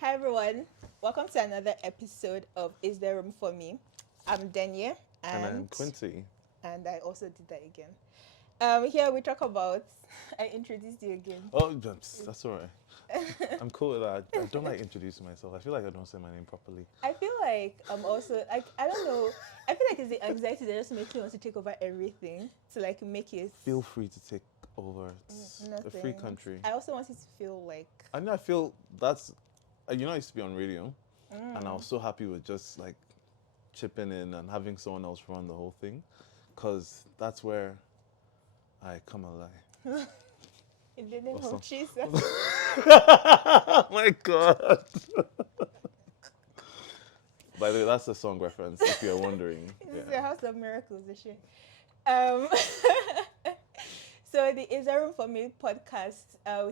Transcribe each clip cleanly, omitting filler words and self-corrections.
Hi everyone, welcome to another episode of Is There Room for Me? I'm Deinye And and I'm Quincy. I also did that again. Here we talk about. I introduced you again. Oh, that's all right. I'm cool with that. I don't like introducing myself. I feel like I don't say my name properly. I feel like I'm also like I don't know. I feel like it's the anxiety that just makes me want to take over everything to like make it Feel free to take over. It's a free nothing. country. I also want it to feel like I feel that's, I used to be on radio, and I was so happy with just like chipping in and having someone else run the whole thing, because that's where I come alive. in the name Or of some- Jesus. Oh my God. By the way, that's a song reference, if you're wondering. This is a house of miracles, this shit. Um, so the Is There Room for Me podcast.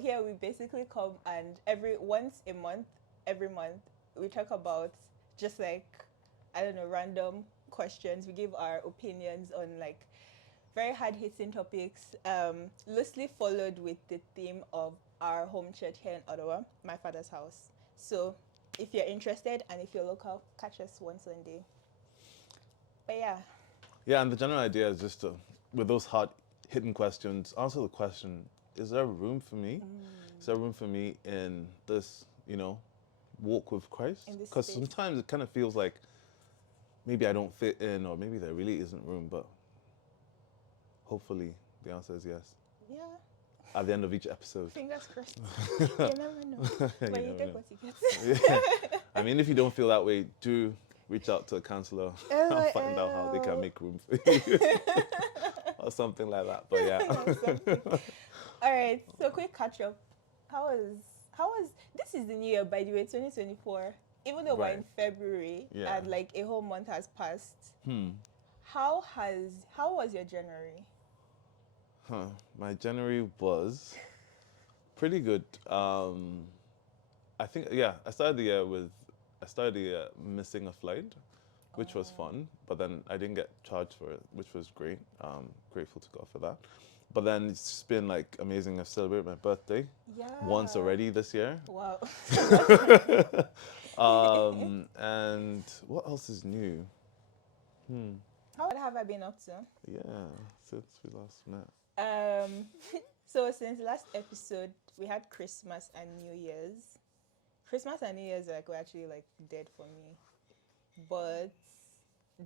Here we basically come and every month, we talk about just like I don't know random questions. We give our opinions on like very hard hitting topics. Loosely followed with the theme of our home church here in Ottawa, my father's house. So if you're interested and if you're local, catch us one Sunday. But yeah. Yeah, and the general idea is just to, with those hard hitting questions, answer the question, is there room for me? Is there room for me in this, walk with Christ? In this Because space. sometimes it kind of feels like maybe I don't fit in, or maybe there really isn't room, but hopefully the answer is yes. Yeah. At the end of each episode. Fingers crossed. You never know. But you never take know. what you get. Yeah. I mean, if you don't feel that way, do reach out to a counselor and find out how they can make room for you. Or something like that. But yeah. All right. So quick catch up. How was this is the new year, by the way, 2024. Even though we're in Right. February Yeah. and like a whole month has passed. Hmm. How was your January? My January was pretty good. I think I started the year missing a flight, which was fun. But then I didn't get charged for it, which was great. Grateful to God for that. But then it's just been like amazing. I've celebrated my birthday Yeah. once already this year. Wow. And what else is new? What have I been up to? Yeah, since we last met. So since last episode, we had Christmas and New Year's. Christmas and New Year's were actually like dead for me, but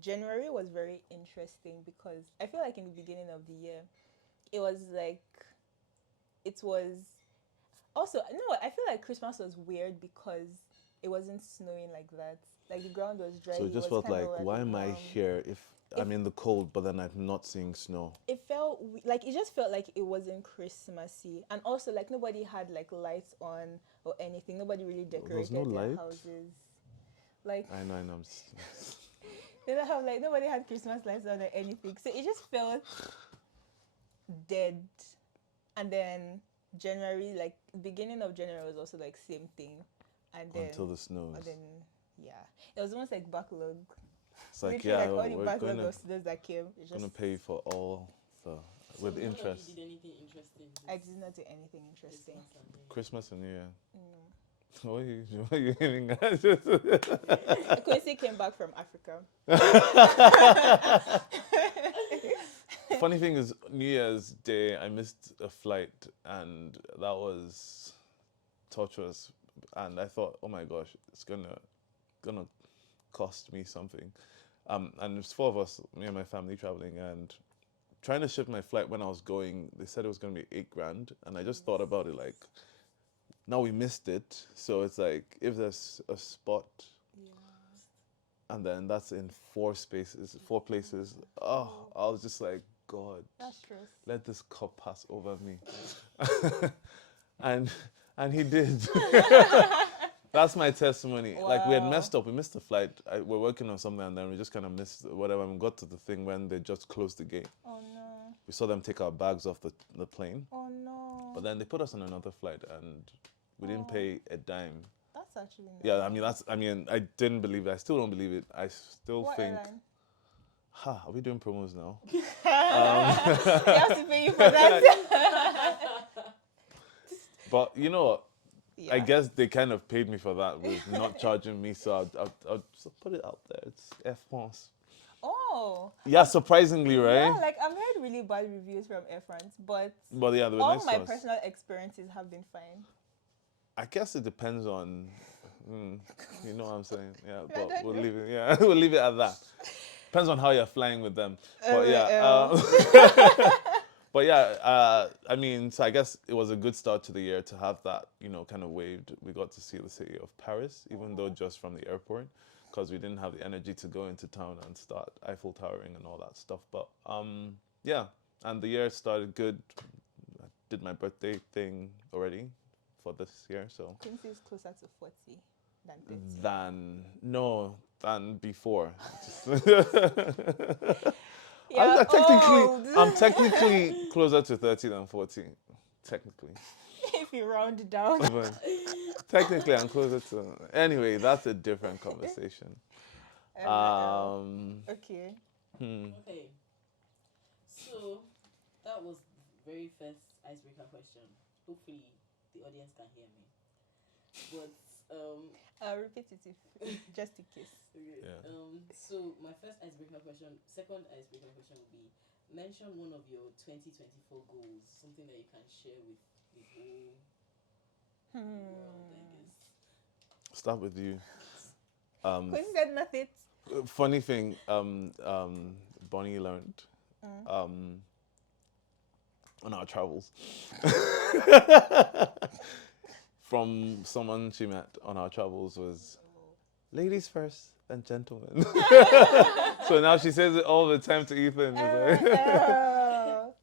January was very interesting because I feel like in the beginning of the year, it was like, it was also no. I feel like Christmas was weird because it wasn't snowing like that. Like the ground was dry. So it just felt like, why am I here if I'm in the cold, but then I'm not seeing snow? It felt like it just felt like it wasn't Christmassy, and also like nobody had like lights on or anything. Nobody really There was decorated no their light? houses. Like I know. they don't have like nobody had Christmas lights on or anything. So it just felt dead. And then January, like beginning of January was also like same thing. And then Until the snows. and then yeah, it was almost like backlog. It's like, Literally, yeah, like all the we're backlog gonna of students that came. It just, pay for all the with So interest. You did anything interesting? I did not do anything interesting. Christmas and New Year. What are you hitting at? Quincy came back from Africa. Funny thing is, New Year's Day, I missed a flight, and that was torturous. And I thought, oh my gosh, it's gonna cost me something. And there's four of us, me and my family traveling, and trying to shift my flight when I was going. They said it was gonna be $8,000, and I just thought about it like, now we missed it, so it's like if there's a spot. And then that's in four places. Oh, I was just like, God, That's true. let this cup pass over me. and he did. That's my testimony. Like we had Wow. messed up. We missed the flight. We're working on something, and then we just kind of missed whatever. And we got to the thing when they just closed the gate. Oh no. We saw them take our bags off the plane. Oh no. But then they put us on another flight, and we didn't pay a dime. That's actually nice. Yeah, I didn't believe it. I still don't believe it. I still What think, airline? are we doing promos now? They have to pay you for that. But you know what? I Yeah. guess they kind of paid me for that with not charging me, so I'll just put it out there. It's Air France. Oh, Yeah, surprisingly, yeah. right? Like I've heard really bad reviews from Air France, but But yeah, they were all nice to my us. personal experiences have been fine. I guess it depends on, mm, you know what I'm saying? Yeah, I but don't we'll know. leave it. Yeah, we'll leave it at that. Depends on how you're flying with them. But yeah, Well. but yeah, I mean, so I guess it was a good start to the year to have that, kind of waved. We got to see the city of Paris, even though just from the airport, because we didn't have the energy to go into town and start Eiffel Towering and all that stuff. But yeah, and the year started good. I did my birthday thing already for this year, so Quincy is closer to 40 than 30. than before. Yeah, old. I'm technically closer to 30 than 40. Technically. If you round it down. But technically, I'm closer to. Anyway, that's a different conversation. Um, Okay. Okay, so that was the very first icebreaker question. Hopefully, the audience can hear me. But I'll repeat it just in case. okay. Yeah. So my first icebreaker question, second icebreaker question would be: mention one of your 2024 goals, something that you can share with the whole world, I guess. Start with you. Quincy said nothing. Funny thing, Bonnie learned on our travels from someone she met on our travels was ladies first, then gentlemen. So now she says it all the time to Ethan. Anyway,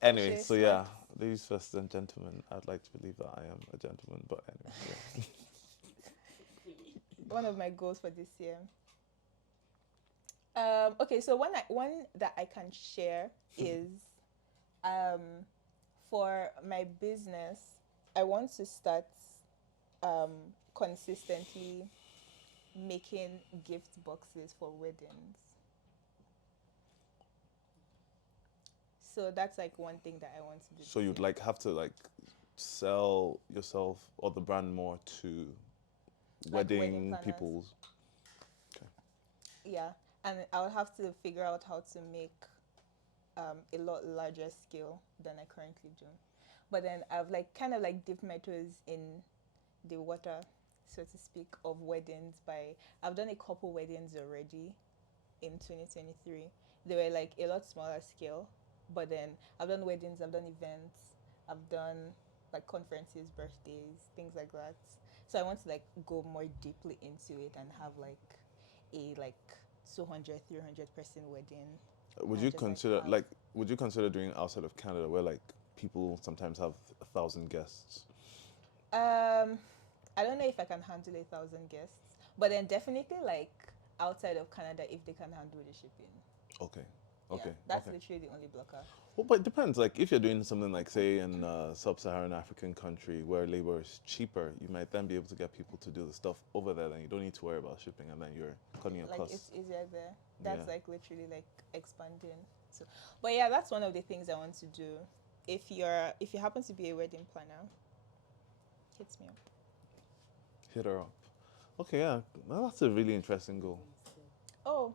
Okay, so yeah, ladies first, then gentlemen. I'd like to believe that I am a gentleman, but anyway, yeah. One of my goals for this year. Okay, so one that I can share is for my business, I want to start consistently making gift boxes for weddings. So that's like one thing that I want to do. So this you'd year. like have to like sell yourself or the brand more to Like wedding wedding planners. people's. Yeah, and I'll have to figure out how to make a lot larger scale than I currently do. But then I've like kind of like dipped my toes in the water, so to speak, of weddings. I've done a couple weddings already in 2023. They were like a lot smaller scale, but then I've done weddings, I've done events, I've done like conferences, birthdays, things like that. So I want to like go more deeply into it and have like a like 200, 300 person wedding. Would And you just, like, consider have- would you consider doing outside of Canada where like people sometimes have 1,000 guests? I don't know if I can handle 1,000 guests, but then definitely like outside of Canada if they can handle the shipping. Okay. Yeah, Okay. that's okay. literally the only blocker. Well, but it depends. Like, if you're doing something like, say, in a sub-Saharan African country where labor is cheaper, you might then be able to get people to do the stuff over there. Then you don't need to worry about shipping, and then you're cutting your Like costs. it's easier there. That's Yeah. like literally like expanding. So, but yeah, that's one of the things I want to do. If you happen to be a wedding planner, hit me up. Hit her up. Okay, yeah, well, that's a really interesting goal. Oh,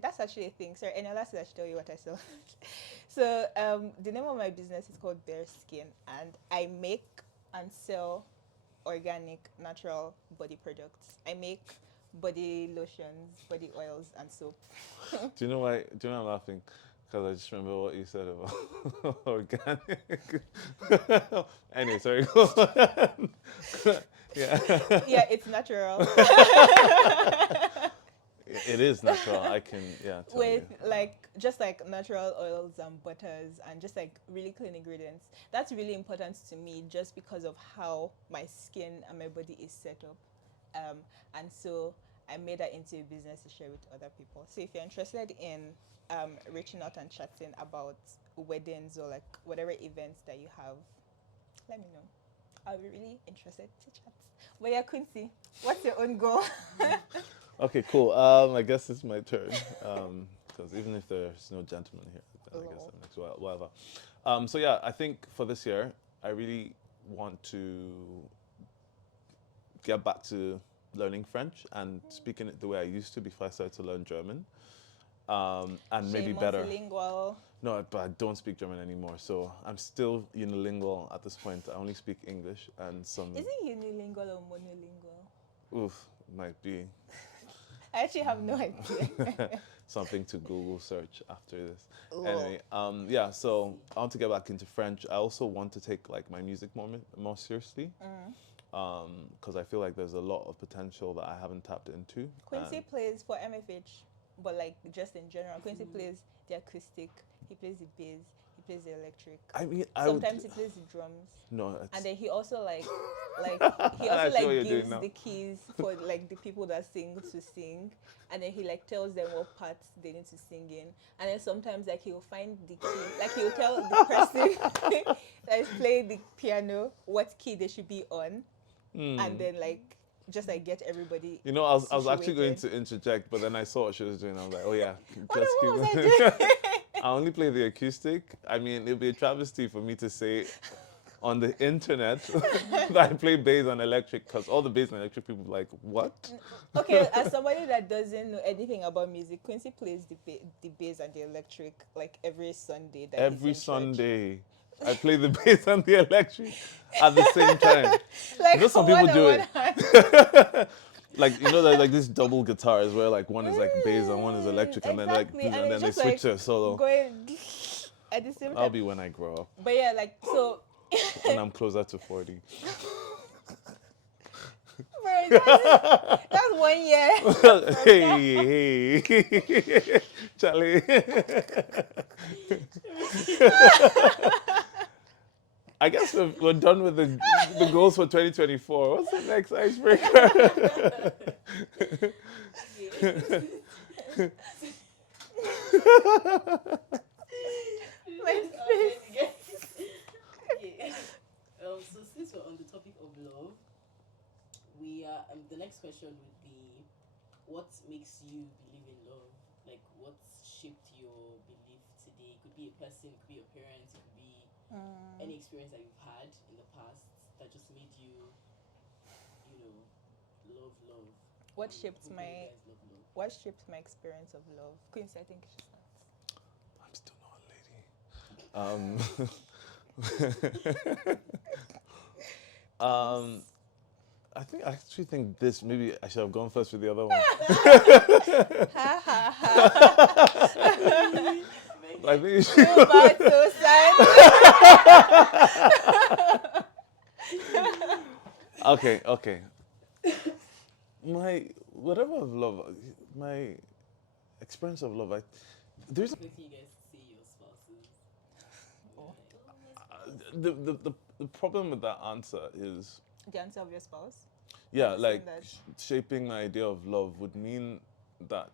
that's actually a thing. Sorry, Eniola said I should tell you what I sell. So the name of my business is called Bare Skin, and I make and sell organic, natural body products. I make body lotions, body oils, and soap. Do you know why? Do you know I'm laughing? Because I just remember what you said about organic. Anyway, sorry. Go on. Yeah. Yeah, it's natural. It is natural. I can, tell With you. like just like natural oils and butters and just like really clean ingredients. That's really important to me just because of how my skin and my body is set up. And so I made that into a business to share with other people. So if you're interested in reaching out and chatting about weddings or like whatever events that you have, let me know. I'll be really interested to chat. But yeah, Quincy, what's your own goal? Okay, cool. I guess it's my turn. Because even if there's no gentleman here, then I guess I'm next. Whatever. So yeah, I think for this year, I really want to get back to learning French and speaking it the way I used to before I started to learn German. And maybe better. Multilingual. No, but I don't speak German anymore, so I'm still unilingual at this point. I only speak English and some. Is it unilingual or monolingual? Oof, might be I actually have no idea. something to Google search after this. Ooh. Anyway, yeah. So I want to get back into French. I also want to take like my music more seriously, because I feel like there's a lot of potential that I haven't tapped into. Quincy plays for MFH, but like just in general, Quincy plays the acoustic. He plays the bass. He plays the electric. I mean, Sometimes he plays the drums. No, it's, And then he also like he I also see what like you're doing gives now. the keys for like the people that sing to sing, and then he like tells them what parts they need to sing in, and then sometimes like he'll find the key, like he'll tell the person that is playing the piano what key they should be on, and then like just like get everybody. You know, I was actually going situated. to interject, but then I saw what she was doing. I was like, oh yeah, What just was I keep doing? I only play the acoustic. I mean, it'd be a travesty for me to say on the internet that I play bass and electric, because all the bass and electric people are like, what? Okay, as somebody that doesn't know anything about music, Quincy plays the bass and the electric like every Sunday. That Every he's in church. Sunday, I play the bass and the electric at the same time. Like You know, some one people on do one it. hand. Like, you know, there's like this double guitars where like one is like bass and one is electric, and then like Exactly, and and then it's they just, switch like, to a solo. Going at the same I'll time. be when I grow up, But yeah, like so. when I'm closer to 40. Bro, that's 1 year. Hey, Charlie. I guess we're done with the goals for 2024. What's the next icebreaker? So since we're on the topic of love, we are. The next question would be, what makes you believe in love? Like, what shaped your belief today? It could be a person, it could be a parent, it could be any experience that you've had in the past that just made you, love. What shaped Who my you guys love. What shaped my experience of love? Quincy, I think you should start. I'm still not a lady. I actually think this, maybe I should have gone first with the other one. Ha ha ha. I think you should. Too bad, so sad. Okay. My whatever of love, my experience of love. There's Wait till you guys see your spouses. the problem with that answer is, The answer of your spouse. yeah, Saying like that. shaping my idea of love would mean that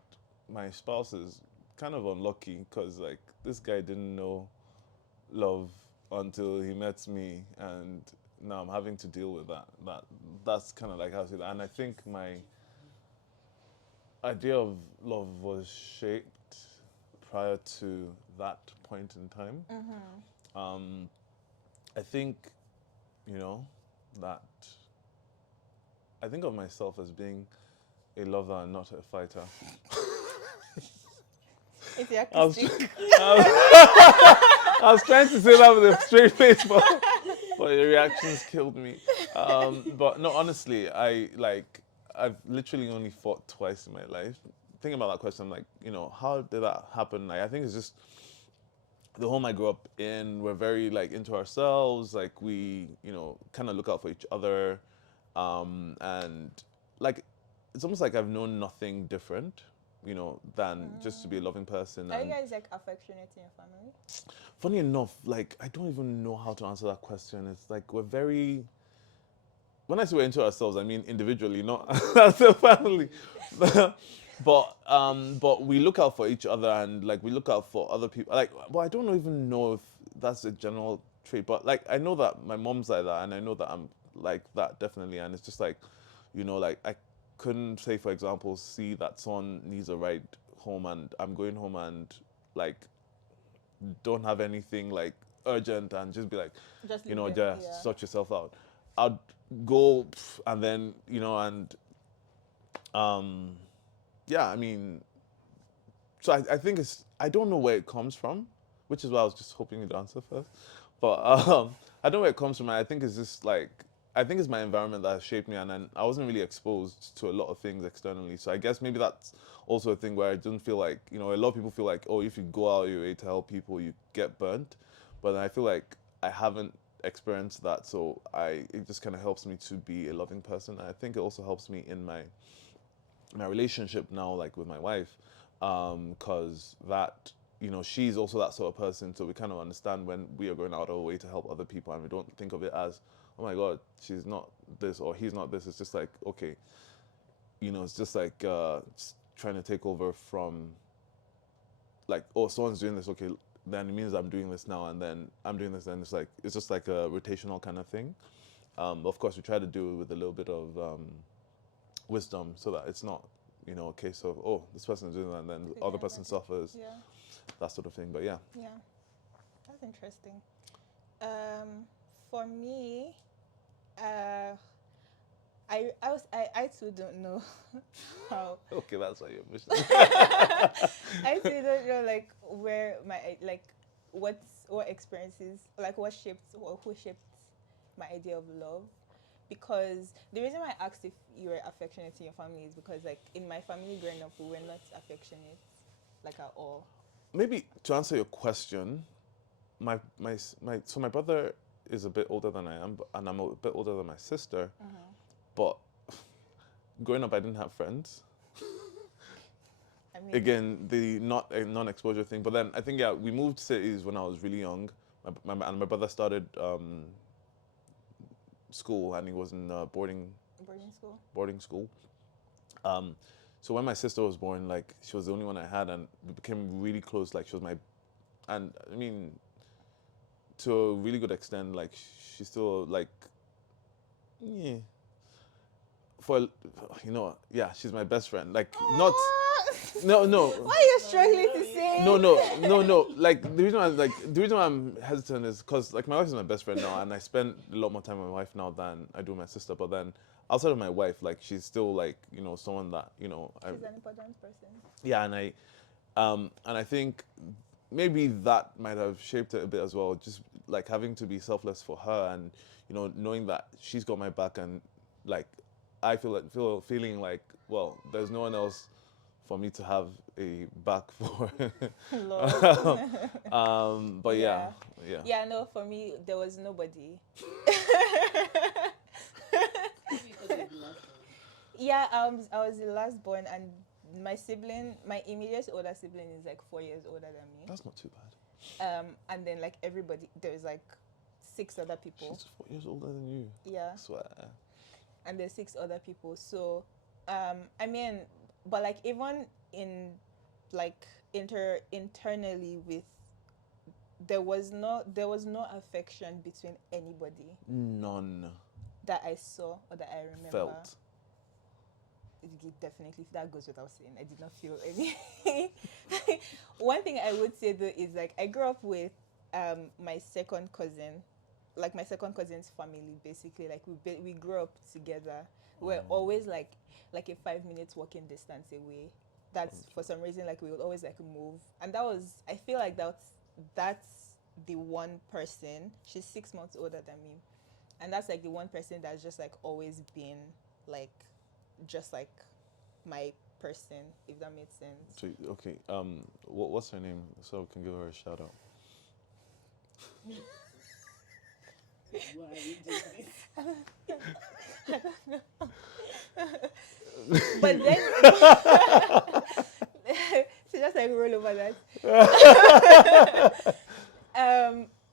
my spouse is kind of unlucky, because like this guy didn't know love until he met me, and now I'm having to deal with that. That's kind of like how I see that. And I think my idea of love was shaped prior to that point in time. I think, that I think of myself as being a lover and not a fighter. It's the I was, acoustic. I was trying to say that with a straight face, but your reactions killed me. But no, honestly, I've literally only fought twice in my life. Thinking about that question, like, how did that happen? Like, I think it's just the home I grew up in. We're very like into ourselves. Like we, kind of look out for each other, and like it's almost like I've known nothing different, than just to be a loving person. Are you And guys like affectionate in your family? funny enough, like I don't even know how to answer that question. It's like we're very. When I say we're into ourselves, I mean individually, not as a family. But we look out for each other, and like we look out for other people. Like, well, I don't even know if that's a general trait, but like I know that my mom's like that, and I know that I'm like that definitely. And it's just like, like I couldn't say, for example, see that someone needs a ride home, and I'm going home and like don't have anything like urgent, and just be like, Just just leave them, yeah. sort yourself out. I'd go and then and yeah, I mean, so I think I don't know where it comes from, which is why I was just hoping you'd answer first. But I don't know where it comes from. I think it's just like I think it's my environment that has shaped me, and then I wasn't really exposed to a lot of things externally. So I guess maybe that's also a thing where I didn't feel like a lot of people feel like, oh, if you go out of your way to help people, you get burnt. But I feel like I haven't experienced that, so it just kind of helps me to be a loving person. And I think it also helps me in my relationship now, like with my wife, because that she's also that sort of person, so we kind of understand when we are going out of our way to help other people, and we don't think of it as, oh my god, she's not this or he's not this. It's just like, okay, it's just like just trying to take over from, like, oh, someone's doing this, okay, then it means I'm doing this now, and then I'm doing this, and it's just like a rotational kind of thing. Of course, we try to do it with a little bit of wisdom, so that it's not a case of, oh, this person is doing that and then the other person suffers, Yeah. that sort of thing. But yeah. Yeah. That's interesting. For me, uh, I too don't know how. Okay, that's why you're mission. I still don't know like where my like what experiences, like what shaped or who shaped my idea of love, because the reason why I asked if you were affectionate in your family is because like in my family growing up we were not affectionate like at all. Maybe to answer your question, so my brother is a bit older than I am, and I'm a bit older than my sister. But growing up, I didn't have friends. I mean, Again, the not a non-exposure thing. But then I think, yeah, we moved cities when I was really young. And my brother started school, and he was in boarding school. So when my sister was born, like, she was the only one I had, and we became really close. Like, she was and I mean, to a really good extent, like, she's still like, yeah, yeah, she's my best friend. Like, not, no. Why are you struggling to say? No. Like, the reason why I'm hesitant is because, like, my wife is my best friend now, and I spend a lot more time with my wife now than I do with my sister. But then, outside of my wife, like, she's still like, someone that She's an important person. yeah, and I think maybe that might have shaped it a bit as well. Just like having to be selfless for her, and knowing that she's got my back, and like I feeling like, well, there's no one else for me to have a back for. But yeah. Yeah, no, for me there was nobody. Yeah, I was the last born, and my immediate older sibling is like 4 years older than me. That's not too bad. And then like everybody, there's like 6 other people. She's 4 years older than you. Yeah. I swear. And there's 6 other people. So, I mean, but like even in like internally with, there was no affection between anybody. None. That I saw or that I remember. Felt. Definitely, that goes without saying. I did not feel any. One thing I would say though is like I grew up with my second cousin, like my second cousin's family. Basically, like we grew up together. We're always like a 5 minutes walking distance away. That's for some reason like we would always like move, and that was, I feel like that's the one person. She's 6 months older than me, and that's like the one person that's just like always been like just like my person, if that makes sense. So, okay, what's her name, so we can give her a shout out? Why are you doing this? I don't know. But then she just like roll over that.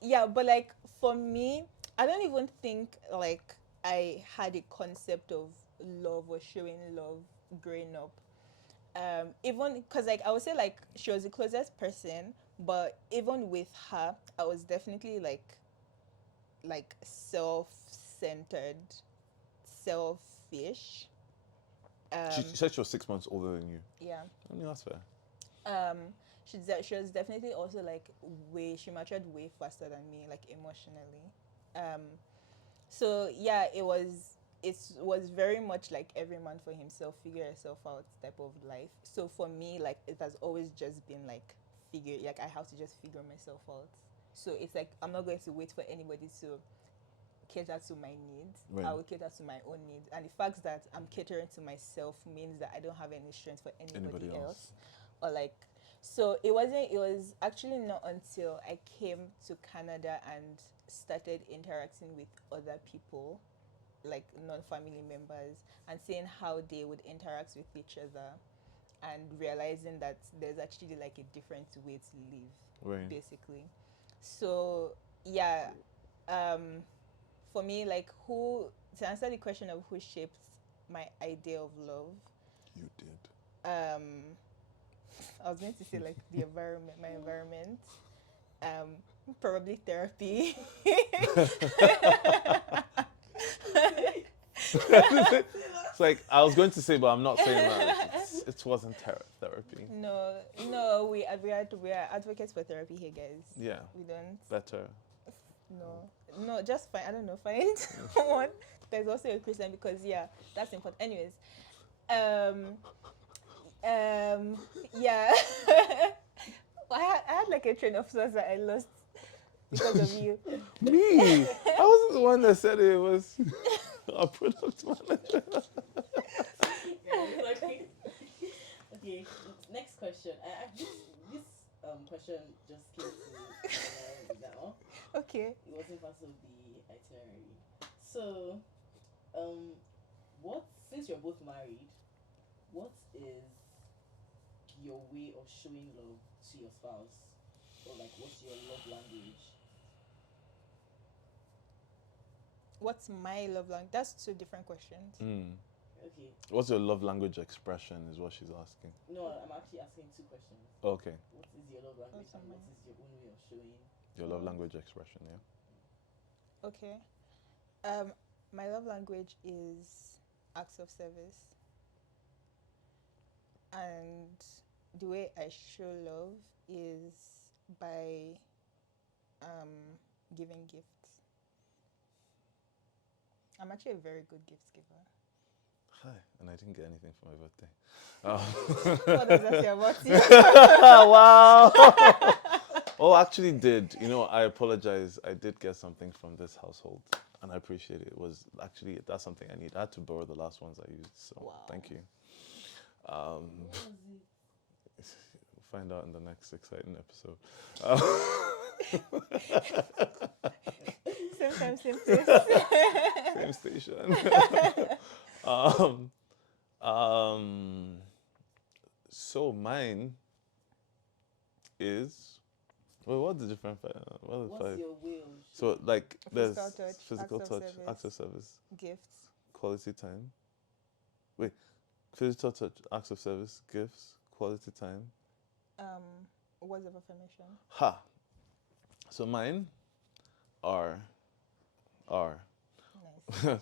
Yeah, but like for me, I don't even think like I had a concept of love or showing love growing up. Even because like I would say like she was the closest person, but even with her, I was definitely like self-centered, selfish. She said she was 6 months older than you. Yeah. I mean, that's fair. She was definitely also like she matured way faster than me, like emotionally. So yeah, it was very much like every man for himself, figure yourself out type of life. So for me, like it has always just been like I have to just figure myself out. So it's like I'm not going to wait for anybody to cater to my needs. Right. I will cater to my own needs. And the fact that I'm catering to myself means that I don't have any strength for anybody else. Or like, so it was actually not until I came to Canada and started interacting with other people, like non-family members, and seeing how they would interact with each other, and realizing that there's actually like a different way to live, Right. basically. So yeah, um for me, like, who to answer the question of who shaped my idea of love, You did. um I was going to say like the environment, my environment, probably therapy. It's like I was going to say, but I'm not saying that. It wasn't therapy. No, we are advocates for therapy here, guys. Yeah, We don't. better. No, just find. I don't know. Find one. There's also a Christian, because yeah, that's important. Anyways, um, yeah. I had like a train of thoughts that I lost because of you. Me? I wasn't the one that said it was a product manager. Okay, next question. This question just came to mind now. Okay. It wasn't part of the itinerary. So, what, since you're both married, what is your way of showing love to your spouse? Or like, what's your love language? What's my love language? That's two different questions. Okay. What's your love language expression is what she's asking. No, I'm actually asking two questions. Okay. What is your love language and what is your own way of showing? Your love language expression, yeah. Okay. My love language is acts of service. And the way I show love is by giving gifts. I'm actually a very good gift giver. Hi, and I didn't get anything for my birthday. What does that say about you? Wow. Oh, actually did. You know, I apologize. I did get something from this household, and I appreciate it. It was actually, that's something I need. I had to borrow the last ones I used, so Wow. thank you. What was it? Find out in the next exciting episode. Same time, same place. Same station. So mine is, well, what's the different? What are the What's five? your will? So like there's Physical touch, physical acts of touch, service. acts of service, Gifts. quality time. Wait, physical touch, acts of service, gifts, quality time. Words of affirmation. Ha. So mine are Nice.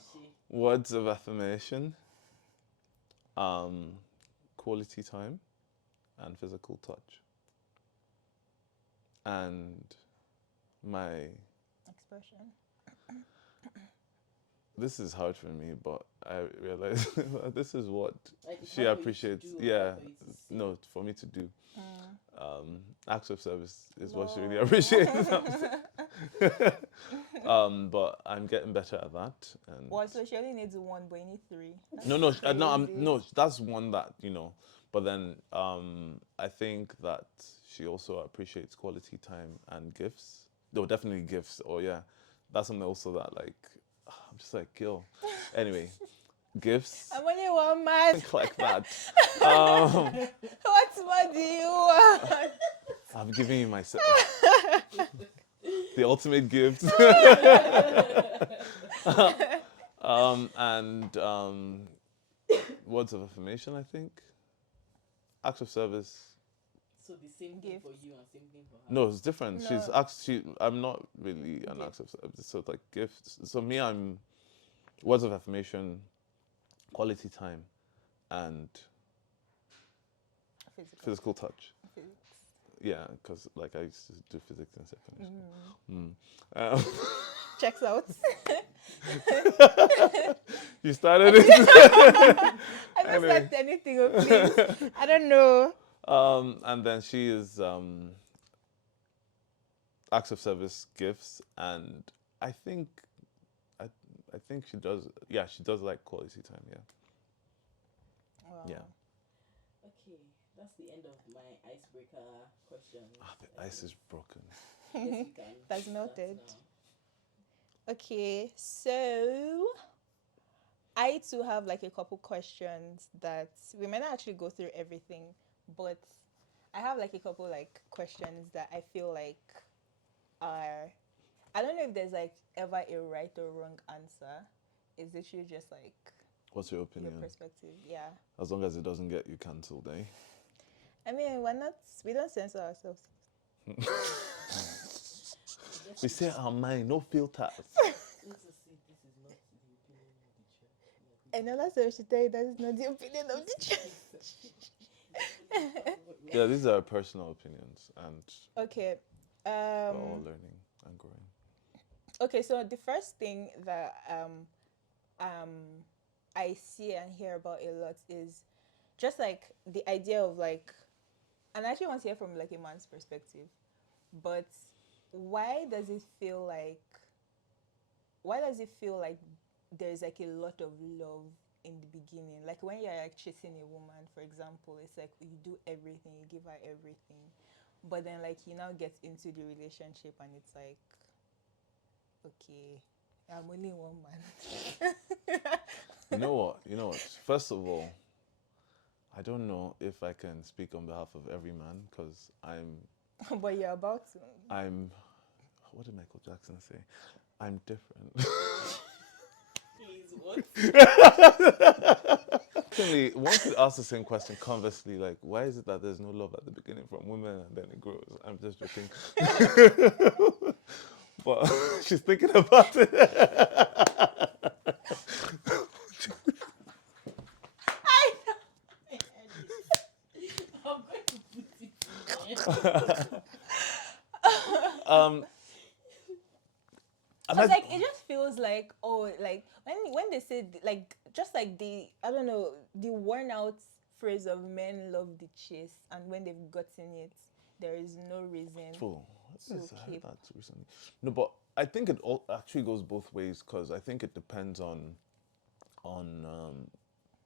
words of affirmation, quality time, and physical touch. And my Expression. this is hard for me, but I realize this is what Like, it's she hard for you to appreciates. do or Yeah, hard for you to say? no, for me to do. Acts of service is what she really No. appreciates. But I'm getting better at that. And Well, so she only needs one, but you need three. no, Crazy. that's one that, you know. But then I think that she also appreciates quality time and gifts. No, definitely gifts. Or yeah, that's something also that like I'm just like, yo. Anyway, gifts. I'm only one man. Think like that. What more do you want? I'm giving you myself the ultimate gift. And words of affirmation, I think. Acts of service. So the same thing Gift. for you and same thing for her. No, it's different. No. I'm not really an Gift. acts of service. So like gifts. So me, I'm words of affirmation, quality time, and physical touch. Physics. Yeah, because like I used to do physics in secondary school. Checks out. You started it. I just Anyway. like anything, please. I don't know. And then she is acts of service gifts, and I think I I think she does. Yeah, she does like quality time. Yeah. Wow. Yeah. Okay, that's the end of my icebreaker questions. The ice is broken. I guess we can That's start melted. now. Okay, so I too have like a couple questions that we might not actually go through everything, but I have like a couple like questions that I feel like are, I don't know if there's like ever a right or wrong answer. It's literally just like What's your your opinion? perspective. Yeah. As long as it doesn't get you cancelled, eh? I mean, we don't censor ourselves. We say our mind, no filters. Let's just say this is not the opinion of the church. And that's what she tell you, that is not the opinion of the church. Yeah, these are personal opinions, and Okay. we're all learning and growing. Okay, so the first thing that I see and hear about a lot is just like the idea of like, and I actually want to hear from like a man's perspective, but why does it feel like there's like a lot of love in the beginning? Like when you're like chasing a woman, for example, it's like you do everything, you give her everything, but then like you now get into the relationship and it's like, okay, I'm only one man. You know what? First of all, I don't know if I can speak on behalf of every man because But you're about to. what did Michael Jackson say? I'm different. He's what? Actually, one could ask the same question conversely, like, why is it that there's no love at the beginning from women and then it grows? I'm just joking. But she's thinking about it. I'm going to put it in there. Cause like it just feels like, oh, like when they say like just like the, I don't know, the worn out phrase of men love the chase, and when they've gotten it, there is no reason Oh, to I heard keep. that recently. No, but I think it all actually goes both ways because I think it depends on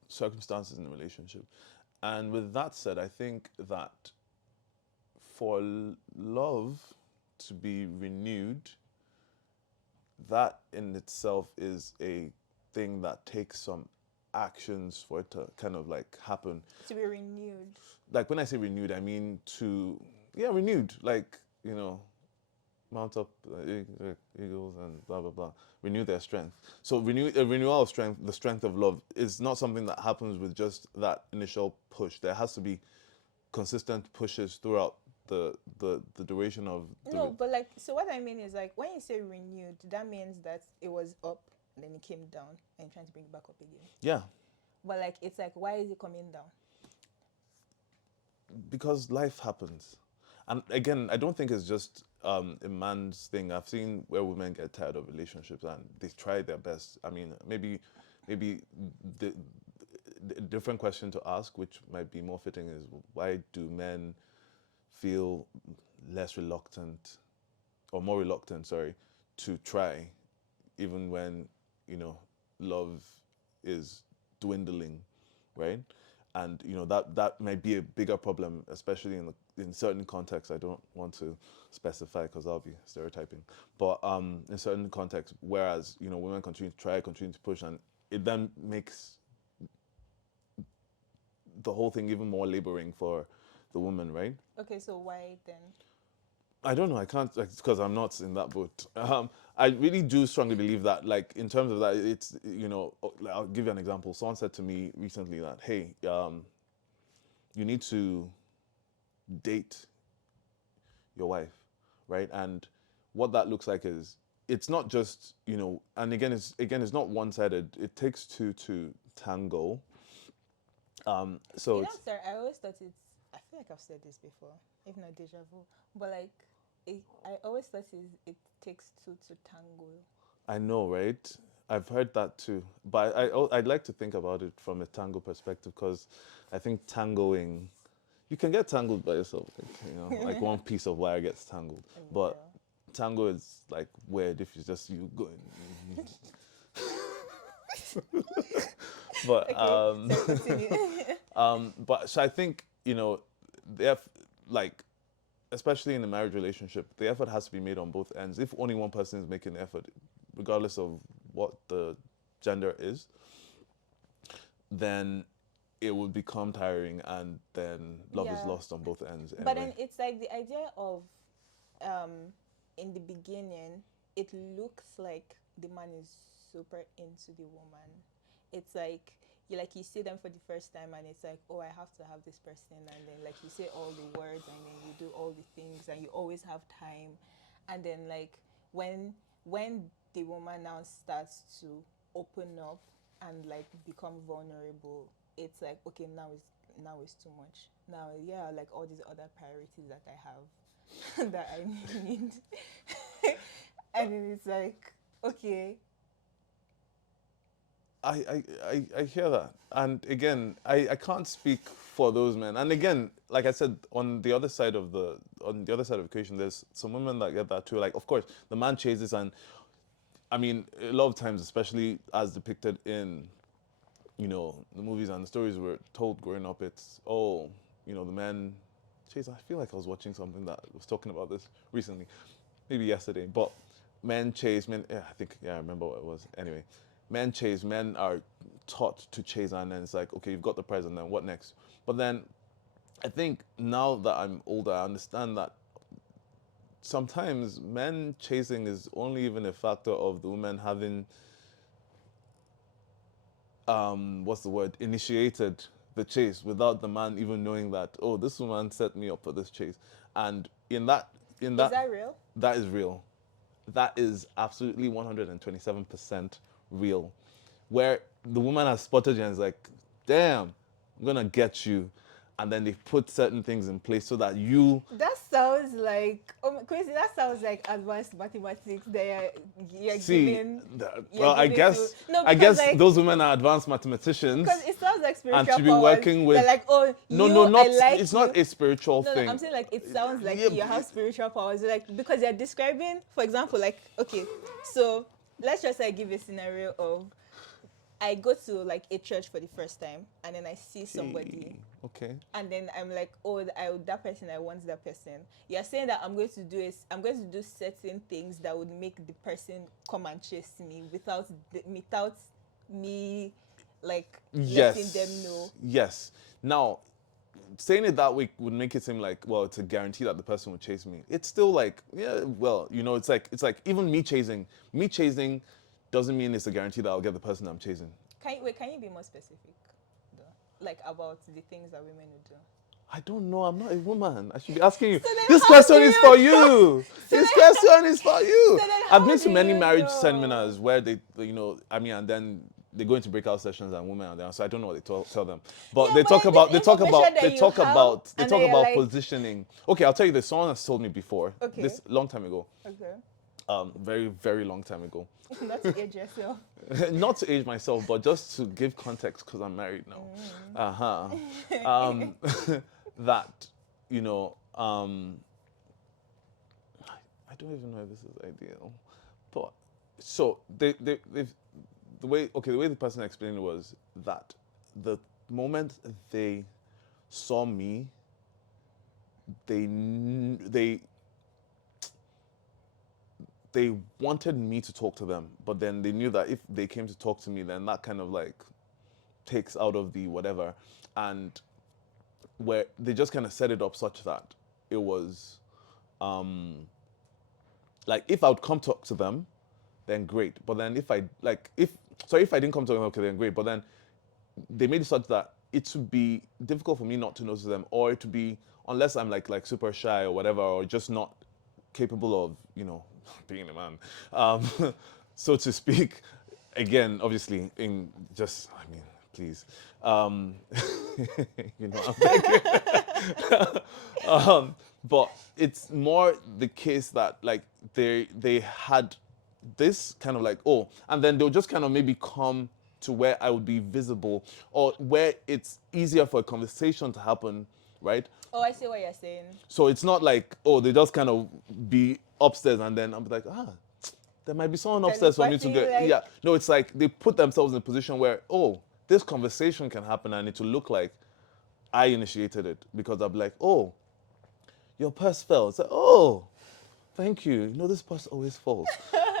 circumstances in the relationship. And with that said, I think that for love to be renewed, that in itself is a thing that takes some actions for it to kind of like happen. To be renewed. Like when I say renewed, I mean renewed. Like, mount up eagles and blah blah blah. Renew their strength. So renewal of strength, the strength of love, is not something that happens with just that initial push. There has to be consistent pushes throughout the duration of the No, but like, so what I mean is like when you say renewed, that means that it was up and then it came down and you're trying to bring it back up again. Yeah, But like it's like, why is it coming down? because life happens. And again, I don't think it's just a man's thing. I've seen where women get tired of relationships and they try their best. I mean, maybe the different question to ask, which might be more fitting, is why do men feel less reluctant or more reluctant, sorry, to try, even when love is dwindling, right? And that might be a bigger problem, especially in certain contexts. I don't want to specify because I'll be stereotyping, but in certain contexts, whereas women continue to try, continue to push, and it then makes the whole thing even more laboring for the woman, right? Okay, so why then? I don't know. I can't, because I'm not in that boat. I really do strongly believe that, like, in terms of that, it's, I'll give you an example. Someone said to me recently that, hey, you need to date your wife, right? And what that looks like is, it's not just, and again, it's not one-sided. It takes two to tango. So Sir, I always thought I feel like I've said this before, if not deja vu. But like, I always thought it takes two to tango. I know, right? I've heard that too, but I'd like to think about it from a tango perspective because I think tangoing, you can get tangled by yourself, like one piece of wire gets tangled, but tango is like weird if it's just you going. But Okay, so continue. but so I think they have like especially in a marriage relationship, the effort has to be made on both ends. If only one person is making the effort, regardless of what the gender is, then it would become tiring and then love is Yeah. lost on both ends anyway. But then it's like the idea of, in the beginning, it looks like the man is super into the woman. It's like you see them for the first time and it's like, oh, I have to have this person, and then like you say all the words and then you do all the things and you always have time, and then like when the woman now starts to open up and like become vulnerable, it's like, okay, now it's too much. Now, yeah, like all these other priorities that I have that I need. And then it's like, okay. I hear that. And again, I can't speak for those men. And again, like I said, on the other side of the equation, there's some women that get that too. Like, of course, the man chases, and I mean, a lot of times, especially as depicted in, the movies and the stories we're told growing up, it's, the men chase. I feel like I was watching something that was talking about this recently, maybe yesterday, but men chase, men, I remember what it was. Anyway, men chase, men are taught to chase, and then it's like, okay, you've got the prize, and then what next? But then I think now that I'm older, I understand that sometimes men chasing is only even a factor of the woman having, initiated the chase without the man even knowing that, oh, this woman set me up for this chase. And in that, Is that real? that is real. That is absolutely 127% real. Where the woman has spotted you and is like, damn, I'm gonna get you. And then they put certain things in place so that you That sounds like, Quincy, that sounds like advanced mathematics. You're see. giving. Well, I guess No, I guess like, those women are advanced mathematicians because it sounds like spiritual and to be powers. working with. They're like, oh, No, you, no, not. I like It's you. not a spiritual No, thing. I'm saying like it sounds like Yeah, you have spiritual powers. Like, because you're describing, for example, like, okay, so let's just like give a scenario of, I go to like a church for the first time and then I see somebody. Okay. And then I'm like, oh, that person, I want that person. You're saying that I'm going to do certain things that would make the person come and chase me without me, like, letting them know. Yes. Now, saying it that way would make it seem like, well, it's a guarantee that the person will chase me. It's still like, yeah, well, it's like even me chasing doesn't mean it's a guarantee that I'll get the person I'm chasing. Can you be more specific, though? Like, about the things that women would do? I don't know. I'm not a woman. I should be asking you. So then This how question do is you for know? you. This question is for you. So then I've how been to do many you marriage know? seminars where they, and then they go into breakout sessions and women are there. So I don't know what they tell them. But Yeah, they but talk this about information that you have, and then you're like, positioning. Okay, I'll tell you this. Someone has told me before. Okay. This long time ago. okay, Very, very long time ago. not to age yourself. Not to age myself, but just to give context because I'm married now. That, I don't even know if this is ideal, but so they've the way the person explained it was that the moment they saw me, they wanted me to talk to them, but then they knew that if they came to talk to me, then that kind of like takes out of the whatever, and where they just kind of set it up such that it was like if I would come talk to them, then great. But then if I didn't come to them, okay, then great. But then they made it such that it would be difficult for me not to notice them, or to be, unless I'm like super shy or whatever, or just not capable of being a man, so to speak. Again, obviously, please. Um, you know, but it's more the case that like they had this kind of like, oh, and then they'll just kind of maybe come to where I would be visible or where it's easier for a conversation to happen, right? Oh, I see what you're saying. So it's not like, oh, they just kind of be upstairs and then I'm like, there might be someone upstairs for me to Telepathy, get. like, Yeah, no, it's like they put themselves in a position where, oh, this conversation can happen and it will look like I initiated it because I'll be like, oh, your purse fell. It's like, oh, thank you. You know, this purse always falls.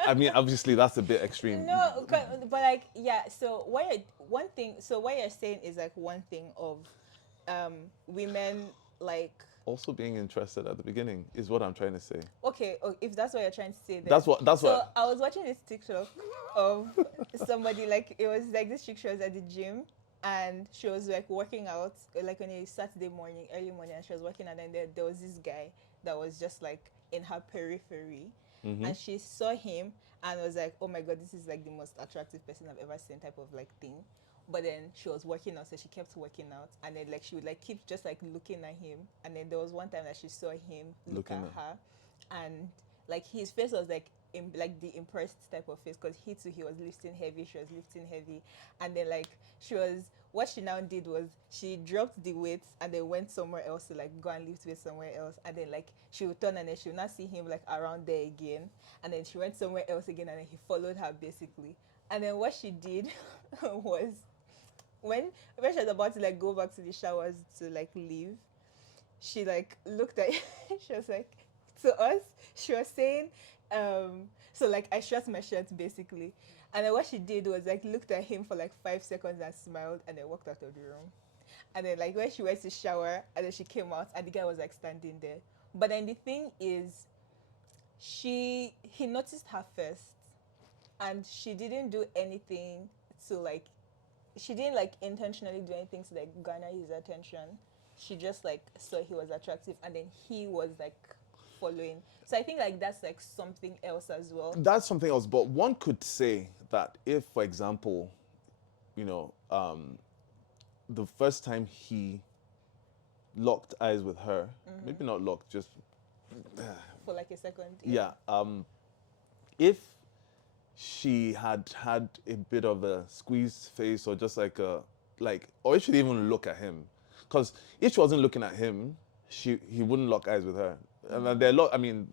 I mean, obviously that's a bit extreme. no, but like, yeah. So one thing. So what you're saying is like one thing of, women like. Also being interested at the beginning is what I'm trying to say. Okay, oh, if that's what you're trying to say, then. That's what. So I was watching this TikTok of somebody, like, it was like this chick, she was at the gym and she was like working out like on a Saturday morning, early morning, and she was working out, and there was this guy that was just like in her periphery, and she saw him and was like, oh my god, this is like the most attractive person I've ever seen, type of like thing. But then she was working out, so she kept working out, and then like she would like keep just like looking at him, and then there was one time that she saw him look Looking at at- her, and like his face was like like the impressed type of face, because he was lifting heavy, she was lifting heavy, and then like what she now did was she dropped the weights and then went somewhere else to like go and lift weights somewhere else, and then like she would turn and then she would not see him like around there again, and then she went somewhere else again, and then he followed her basically, and then what she did was when she was about to like go back to the showers to like leave, she like looked at she was like, to us, she was saying, so like I shut my shirt basically, and then what she did was like looked at him for like 5 seconds and smiled, and then walked out of the room. And then like when she went to shower, and then she came out and the guy was like standing there. But then the thing is, he noticed her first, and she didn't do anything to like, she didn't like intentionally do anything to like garner his attention. She just like saw he was attractive, and then he was like following. So I think like that's like something else as well. That's something else. But one could say that if, for example, you know, the first time he locked eyes with her, maybe not locked, just For like a second. yeah. If she had had a bit of a squeezed face or just like or if she didn't even look at him, because if she wasn't looking at him, he wouldn't lock eyes with her. And then there are a lot. I mean,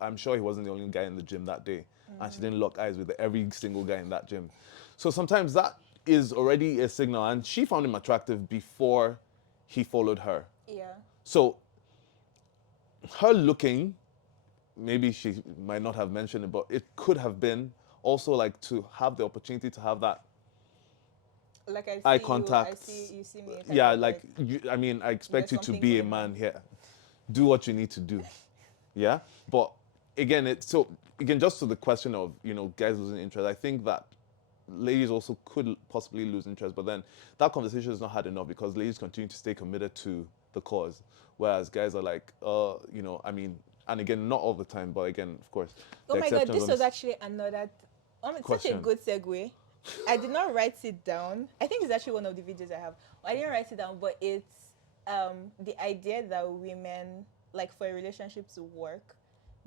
I'm sure he wasn't the only guy in the gym that day, and she didn't lock eyes with every single guy in that gym. So sometimes that is already a signal, and she found him attractive before he followed her. Yeah. So her looking, maybe she might not have mentioned it, but it could have been also like to have the opportunity to have that Like I see eye you, contact. I see you see me. type Yeah, of, like you, I mean, I expect you there's to something be a going man on. here. Do what you need to do. Yeah, but again, just to the question of guys losing interest. I think that ladies also could possibly lose interest, but then that conversation is not hard enough because ladies continue to stay committed to the cause, whereas guys are like, I mean, and again, not all the time, but again, of course. Oh the my god, exceptions this on was this- actually another such a Question. good segue. I did not write it down. I think it's actually one of the videos I have. I didn't write it down, but it's the idea that women, like, for a relationship to work,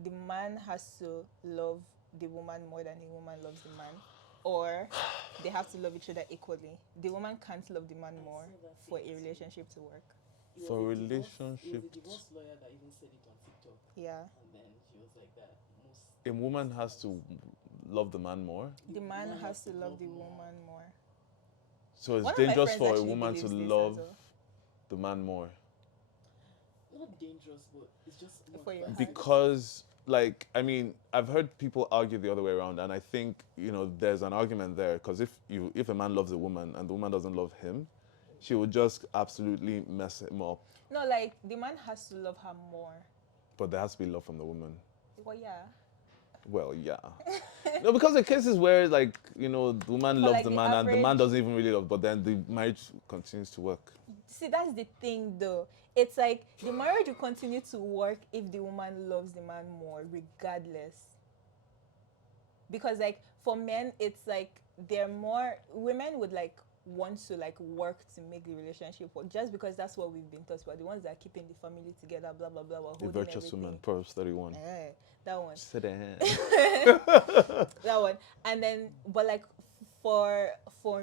the man has to love the woman more than the woman loves the man, or they have to love each other equally. The woman can't love the man more for a relationship to work. It was For a divorce- relationship- It was a divorce lawyer that even said it on TikTok, Yeah. and then she was like that. Most A woman has to love the man more, The man has to love the woman more. so it's One of my dangerous friends for a actually woman to believes this as love well. the man more. Not dangerous, but it's just not For your bad. heart. Because, like, I mean, I've heard people argue the other way around, and I think there's an argument there. Because if a man loves a woman and the woman doesn't love him, she would just absolutely mess him up. No, like, the man has to love her more. But there has to be love from the woman. Well, yeah. Well, yeah. No, because the cases where the woman loves like, the the man and the man average- doesn't even really love, but then the marriage continues to work. See, that's the thing, though. It's like the marriage will continue to work if the woman loves the man more, regardless. Because, like, for men, it's like women would like want to like work to make the relationship work, just because that's what we've been taught. But the ones that are keeping the family together, blah blah blah, The holding virtuous everything. woman, Proverbs 31. That one. Sit down. That one. And then, but like for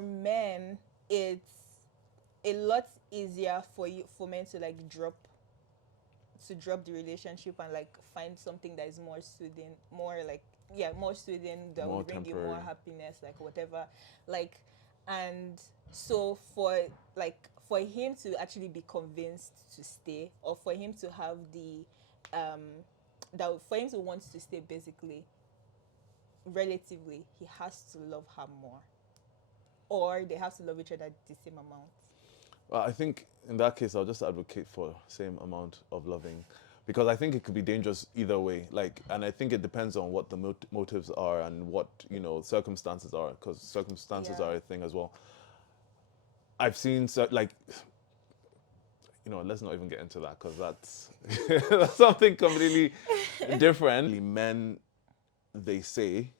men, it's a lot easier for men to like drop the relationship and like find something that is more soothing, more like more soothing, that More will bring you more temporary. happiness, like whatever, like. And so for him to actually be convinced to stay, or for him to have that for him to want to stay, basically, relatively, he has to love her more, or they have to love each other the same amount. Well, I think in that case, I'll just advocate for same amount of loving, because I think it could be dangerous either way. Like, and I think it depends on what the motives are and what circumstances are, because circumstances Yeah. are a thing as well. I've seen like, let's not even get into that, because that's that's something completely different. Men, they say,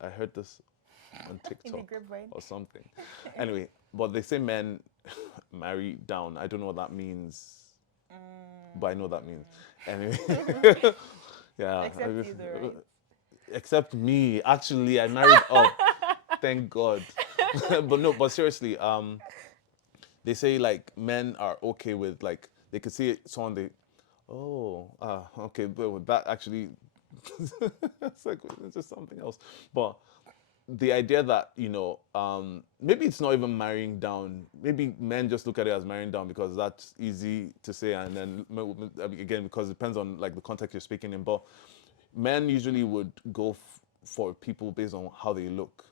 I heard this on In the TikTok grapevine. or something. Anyway, but they say men marry down. I don't know what that means, but I know what that means. Anyway, yeah. Except either, right? Except me. Actually, I married up. Thank God. But seriously, they say like men are okay with, like, they could see someone, okay, but with that actually, it's like it's just something else. But the idea that maybe it's not even marrying down. Maybe men just look at it as marrying down because that's easy to say, and then again, because it depends on like the context you're speaking in. But men usually would go for people based on how they look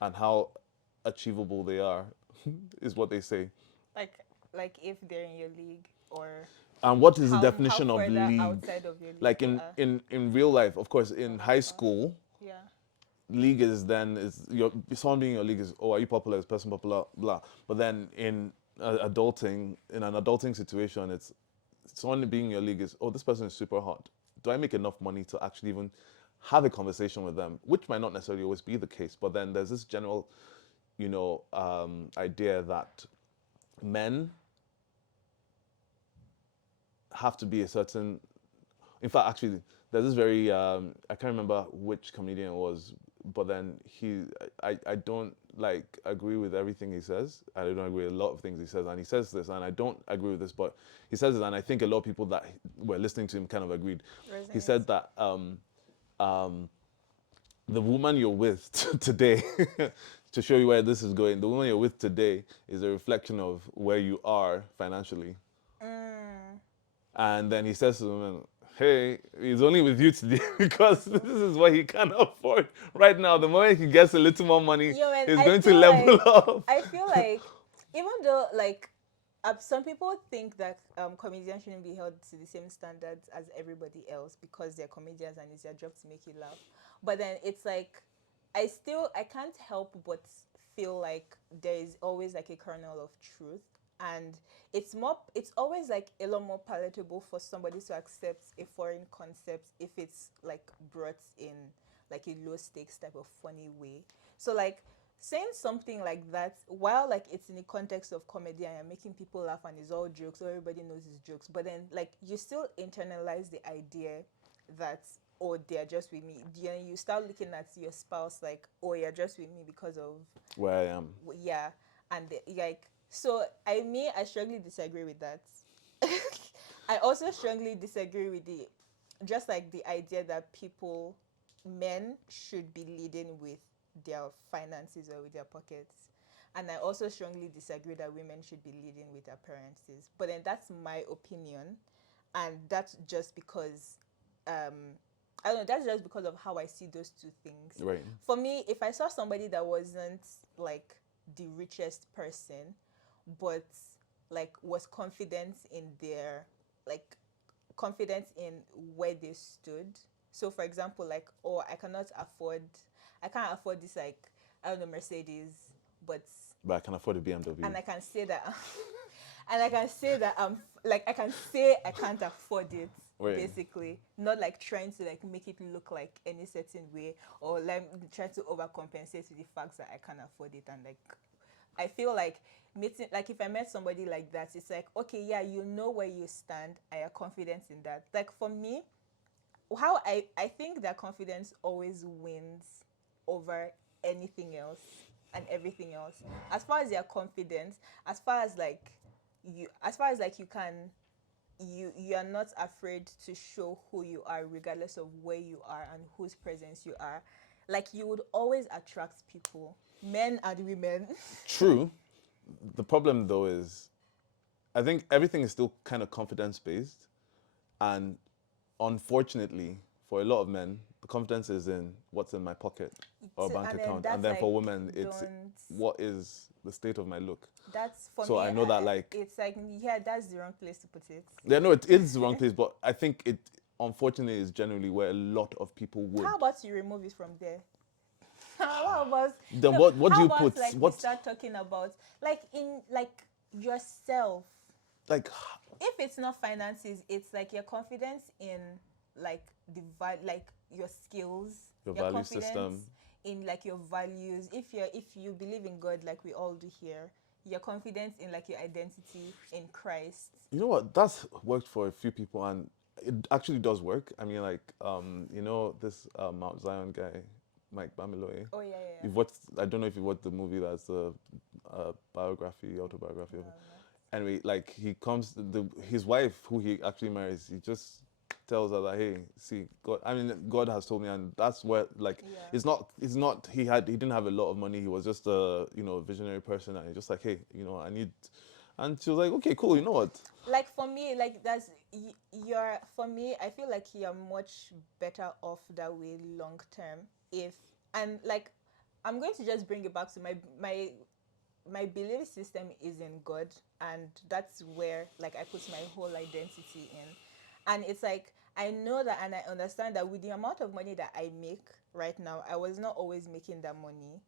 and how achievable they are, is what they say. Like if they're in your league, or And what is the how definition of further league? outside of your league Like they in, are. in real life, of course, in high school, Yeah. league is someone being in your league is, oh, are you popular? Is person popular? Blah. But then in adulting, in an adulting situation, it's someone being in your league is, oh, this person is super hot. Do I make enough money to actually even have a conversation with them? Which might not necessarily always be the case. But then there's this general, idea that men have to be a certain. In fact, actually, there's this very I can't remember which comedian it was, but then I don't like agree with everything he says. I don't agree with a lot of things he says, and he says this, and I don't agree with this, but he says this, and I think a lot of people that were listening to him kind of agreed. He said that the woman you're with today, to show you where this is going, the woman you're with today is a reflection of where you are financially. And then he says to the woman, hey, he's only with you today because this is what he can afford right now. The moment he gets a little more money, he's going to level up. I feel like, even though like some people think that comedians shouldn't be held to the same standards as everybody else because they're comedians and it's their job to make you laugh. But then it's like, I can't help but feel like there is always like a kernel of truth, and it's always like a lot more palatable for somebody to accept a foreign concept if it's like brought in like a low stakes type of funny way. So like saying something like that, while like it's in the context of comedy and you're making people laugh and it's all jokes, so everybody knows it's jokes, but then like you still internalize the idea that, oh, they're just with me. You start looking at your spouse like, oh, you're just with me because of where I am. Yeah. And like, so I strongly disagree with that. I also strongly disagree with just like the idea that men should be leading with their finances or with their pockets. And I also strongly disagree that women should be leading with their appearances. But then that's my opinion. And that's just because, I don't know, that's just because of how I see those two things. Right. For me, if I saw somebody that wasn't like the richest person, but like was confident in where they stood. So for example, like, oh, I can't afford this, like, I don't know, Mercedes, but I can afford a BMW. And I can say that and I can say that I can say I can't afford it, Right. basically, not like trying to like make it look like any certain way, or like try to overcompensate with the facts that I can't afford it. And like I feel like meeting, like if I met somebody like that, it's like, okay, yeah, you know where you stand and you're confident in that. Like for me, how I think that confidence always wins over anything else and everything else. As far as you're confident, as far as like you can, you are not afraid to show who you are regardless of where you are and whose presence you are. Like you would always attract people, men and women. True. The problem though is, I think everything is still kind of confidence based, and unfortunately, for a lot of men, the confidence is in what's in my pocket or bank And then account, and that's then like, for women, it's don't, what is the state of my look. that's for So me, I know that like, it's like, yeah, that's the wrong place to put it. yeah, no, it is the wrong place, but I think it unfortunately is generally where a lot of people would. How about you remove it from there? How about, Then no, what do how you about put? like we What start talking about like in like yourself. like If it's not finances, it's like your confidence in like like your skills, your your value confidence system? in like your values. If you believe in God like we all do here, your confidence in like your identity in Christ. You know what? That's worked for a few people, and it actually does work. I mean, like, this Mount Zion guy, Mike Bamiloye. Oh yeah, yeah, yeah. You've watched? I don't know if you watched the movie. That's a biography, autobiography of him. Anyway, like his wife, who he actually marries, he just tells her that, hey, see, God. I mean, God has told me, and that's where like Yeah. it's not. He didn't have a lot of money. He was just a visionary person, and he's just like, hey, I need. And she was like, okay, cool. You know what? Like for me, like that's you're for me, I feel like you're much better off that way long term. If and like I'm going to just bring it back to my belief system is in God, and that's where like I put my whole identity in. And it's like I know that and I understand that with the amount of money that I make right now, I was not always making that money.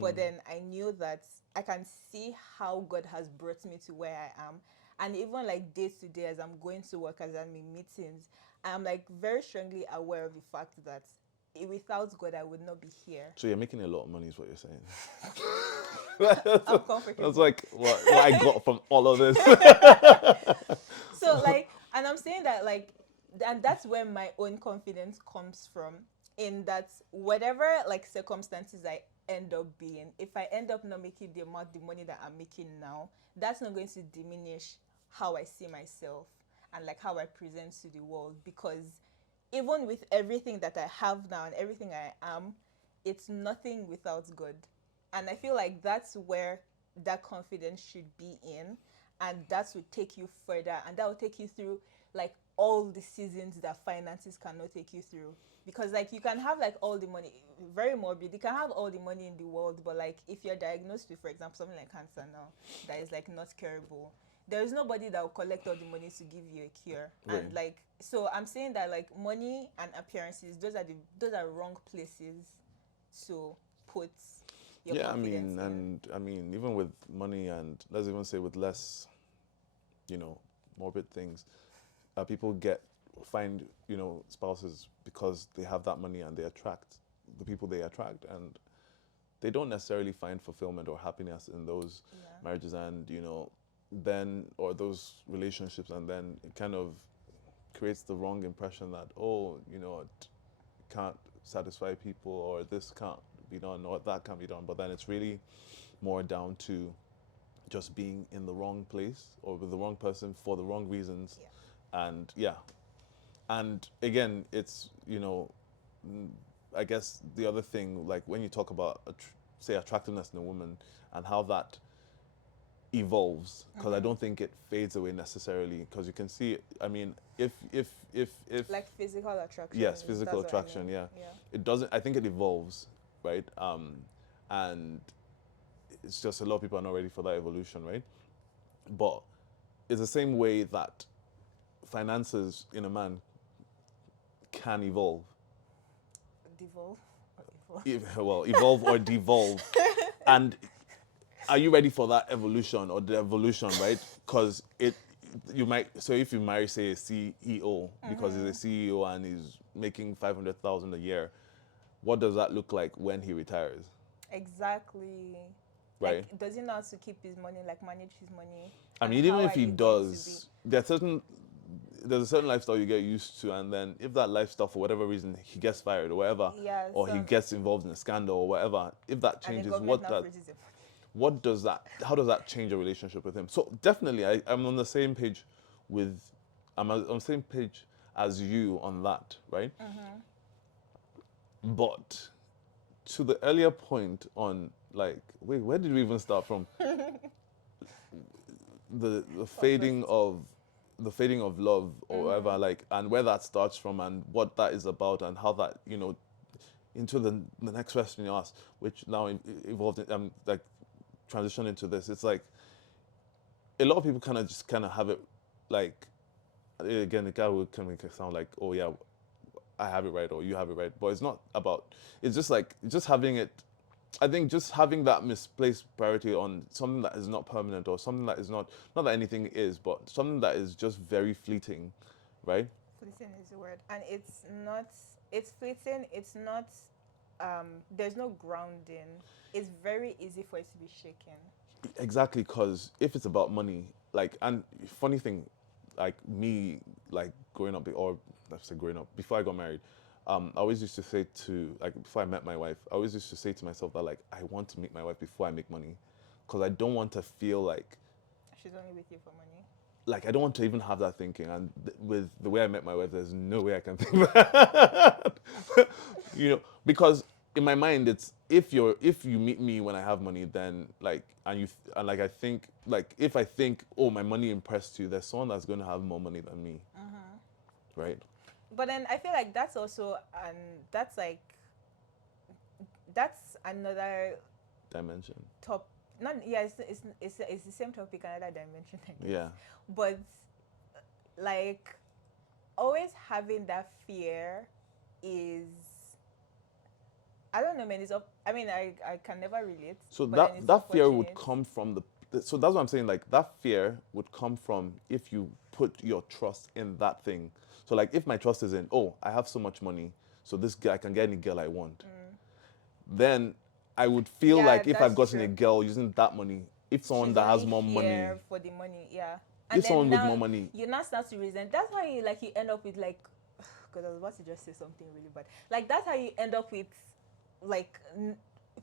But then I knew that I can see how God has brought me to where I am. And even like day to day as I'm going to work, as I'm in meetings, I'm like very strongly aware of the fact that without God I would not be here. So you're making a lot of money, is what you're saying. I'm comfortable. That's like what I got from all of this. So like, and I'm saying that like, and that's where my own confidence comes from, in that whatever like circumstances I end up being, if I end up not making the money that I'm making now, that's not going to diminish how I see myself and like how I present to the world. Because even with everything that I have now and everything I am, it's nothing without God. And I feel like that's where that confidence should be in, and that will take you further, and that will take you through like all the seasons that finances cannot take you through. Because like you can have like all the money, very morbid, you can have all the money in the world, but like if you're diagnosed with, for example, something like cancer now that is like not curable, there is nobody that will collect all the money to give you a cure. Right. And like, so I'm saying that like money and appearances, those are wrong places to put your Yeah, confidence in. I mean, even with money, and let's even say with less, morbid things, people find spouses because they have that money, and they attract the people they attract, and they don't necessarily find fulfillment or happiness in those marriages, and then, or those relationships, and then it kind of creates the wrong impression that, it can't satisfy people, or this can't be done, or that can't be done. But then it's really more down to just being in the wrong place or with the wrong person for the wrong reasons. And and again, it's I guess the other thing, like when you talk about say attractiveness in a woman and how that evolves, because I don't think it fades away necessarily, because you can see it. I mean, if Like physical attraction. yes, physical That's what I attraction, mean. yeah, it doesn't. I think it evolves, right? And it's just a lot of people are not ready for that evolution, right? But it's the same way that finances in a man can evolve. Devolve. Evolve or devolve. And are you ready for that evolution or the evolution, right? Because you might, so if you marry, say, a CEO, because he's a CEO and he's making 500,000 a year, what does that look like when he retires? Exactly. Right. Like, does he know how to keep his money, like manage his money? I And mean, how even if are he you going to does, there's a certain lifestyle you get used to, and then if that lifestyle, for whatever reason, he gets fired or whatever, Yeah, or he gets involved in a scandal or whatever, if that and the changes, government now freezes him. how does that change a relationship with him? So definitely, I'm on the same page with, I'm on the same page as you on that, right? But to the earlier point on, like, wait, where did we even start from? the fading of love or whatever, like, and where that starts from and what that is about and how that, into the next question you asked, which now evolved like transition into this. It's like a lot of people kind of have it, like, again, the guy would kind of sound like, oh yeah, I have it right or you have it right, but it's not about, it's just like just having it. I think just having that misplaced priority on something that is not permanent or something that is not that anything is, but something that is just very fleeting, right? Fleeting is the word, and it's not. It's fleeting. It's not. There's no grounding. It's very easy for it to be shaken. Exactly, because if it's about money, like, and funny thing, like me, like growing up, or let's say growing up, before I got married, I always used to say to, like, before I met my wife, I always used to say to myself that, like, I want to meet my wife before I make money, because I don't want to feel like she's only with you for money. Like, I don't want to even have that thinking, and with the way I met my wife, there's no way I can think that. Because in my mind, it's if you meet me when I have money, then like, and like, I think, like, if I think, oh, my money impressed you, there's someone that's going to have more money than me, right? But then I feel like that's also, and that's like, that's another Dimension. top. Not yeah, it's the same topic, another dimension, I guess. Yeah. But like, always having that fear is, I don't know, man. I mean, I can never relate. So but that fear would come from so that's what I'm saying. Like, that fear would come from if you put your trust in that thing. So like, if my trust is in, oh, I have so much money, so this guy, I can get any girl I want, then I would feel Yeah, like if I've that's gotten a true. girl using that money, if someone She's that has only more money, here for the money, yeah. And if then someone with now more money, you now start to resent. That's how you end up with, like, because I was about to just say something really bad. Like, that's how you end up with, like,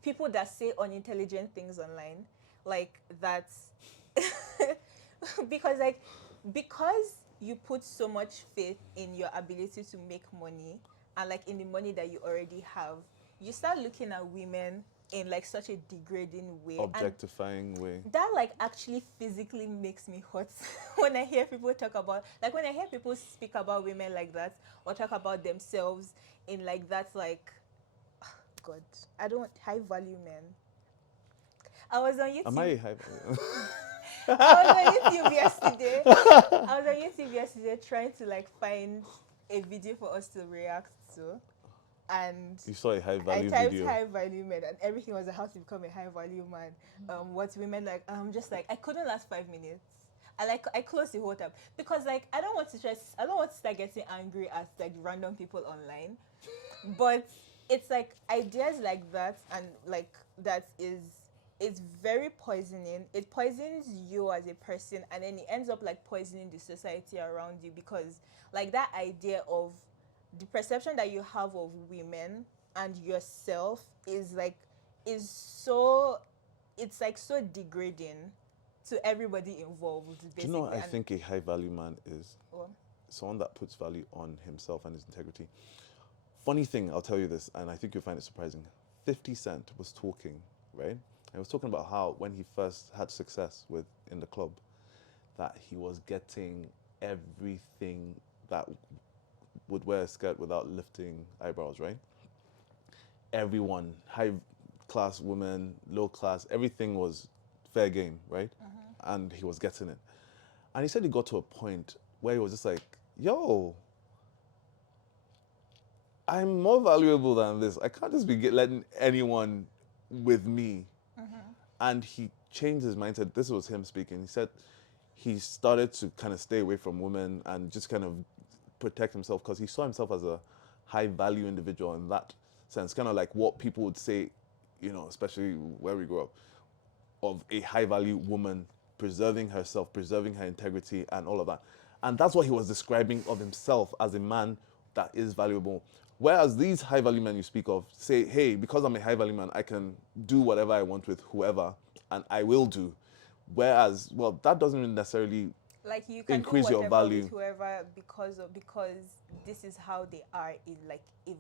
people that say unintelligent things online, like that, because you put so much faith in your ability to make money, and like in the money that you already have, you start looking at women in like such a degrading way, objectifying way. that like actually physically makes me hot when I hear people talk about, like, when I hear people speak about women like that, or talk about themselves in like that, like, God, I don't high value men. I was on YouTube. Am I a high value? I was on YouTube yesterday. I was on YouTube yesterday trying to like find a video for us to react to, and You saw a high I value typed video. high value men, and everything was like how to become a high value man. What women like. Just like I couldn't last 5 minutes. I closed the whole tab because like I don't want to start getting angry at like random people online, but it's like ideas like that, and like that is, it's very poisoning. It poisons you as a person, and then it ends up like poisoning the society around you, because like that idea of the perception that you have of women and yourself is like, is so, it's like so degrading to everybody involved, basically. Do you know what I And think a high value man is? well, Someone that puts value on himself and his integrity. Funny thing, I'll tell you this, and I think you'll find it surprising. 50 Cent was talking, right? He was talking about how when he first had success in the club, that he was getting everything that would wear a skirt without lifting eyebrows, right? Everyone, high class women, low class, everything was fair game, right? And he was getting it. And he said he got to a point where he was just like, yo, I'm more valuable than this. I can't just be letting anyone with me. And he changed his mindset. This was him speaking. He said he started to kind of stay away from women and just kind of protect himself because he saw himself as a high value individual in that sense, kind of like what people would say, especially where we grew up, of a high value woman preserving herself, preserving her integrity, and all of that. And that's what he was describing of himself as a man that is valuable. Whereas these high value men you speak of say, hey, because I'm a high value man, I can do whatever I want with whoever, and I will do. Whereas, well, that doesn't necessarily Like you can do increase your whatever value. with whoever because this is how they are in like if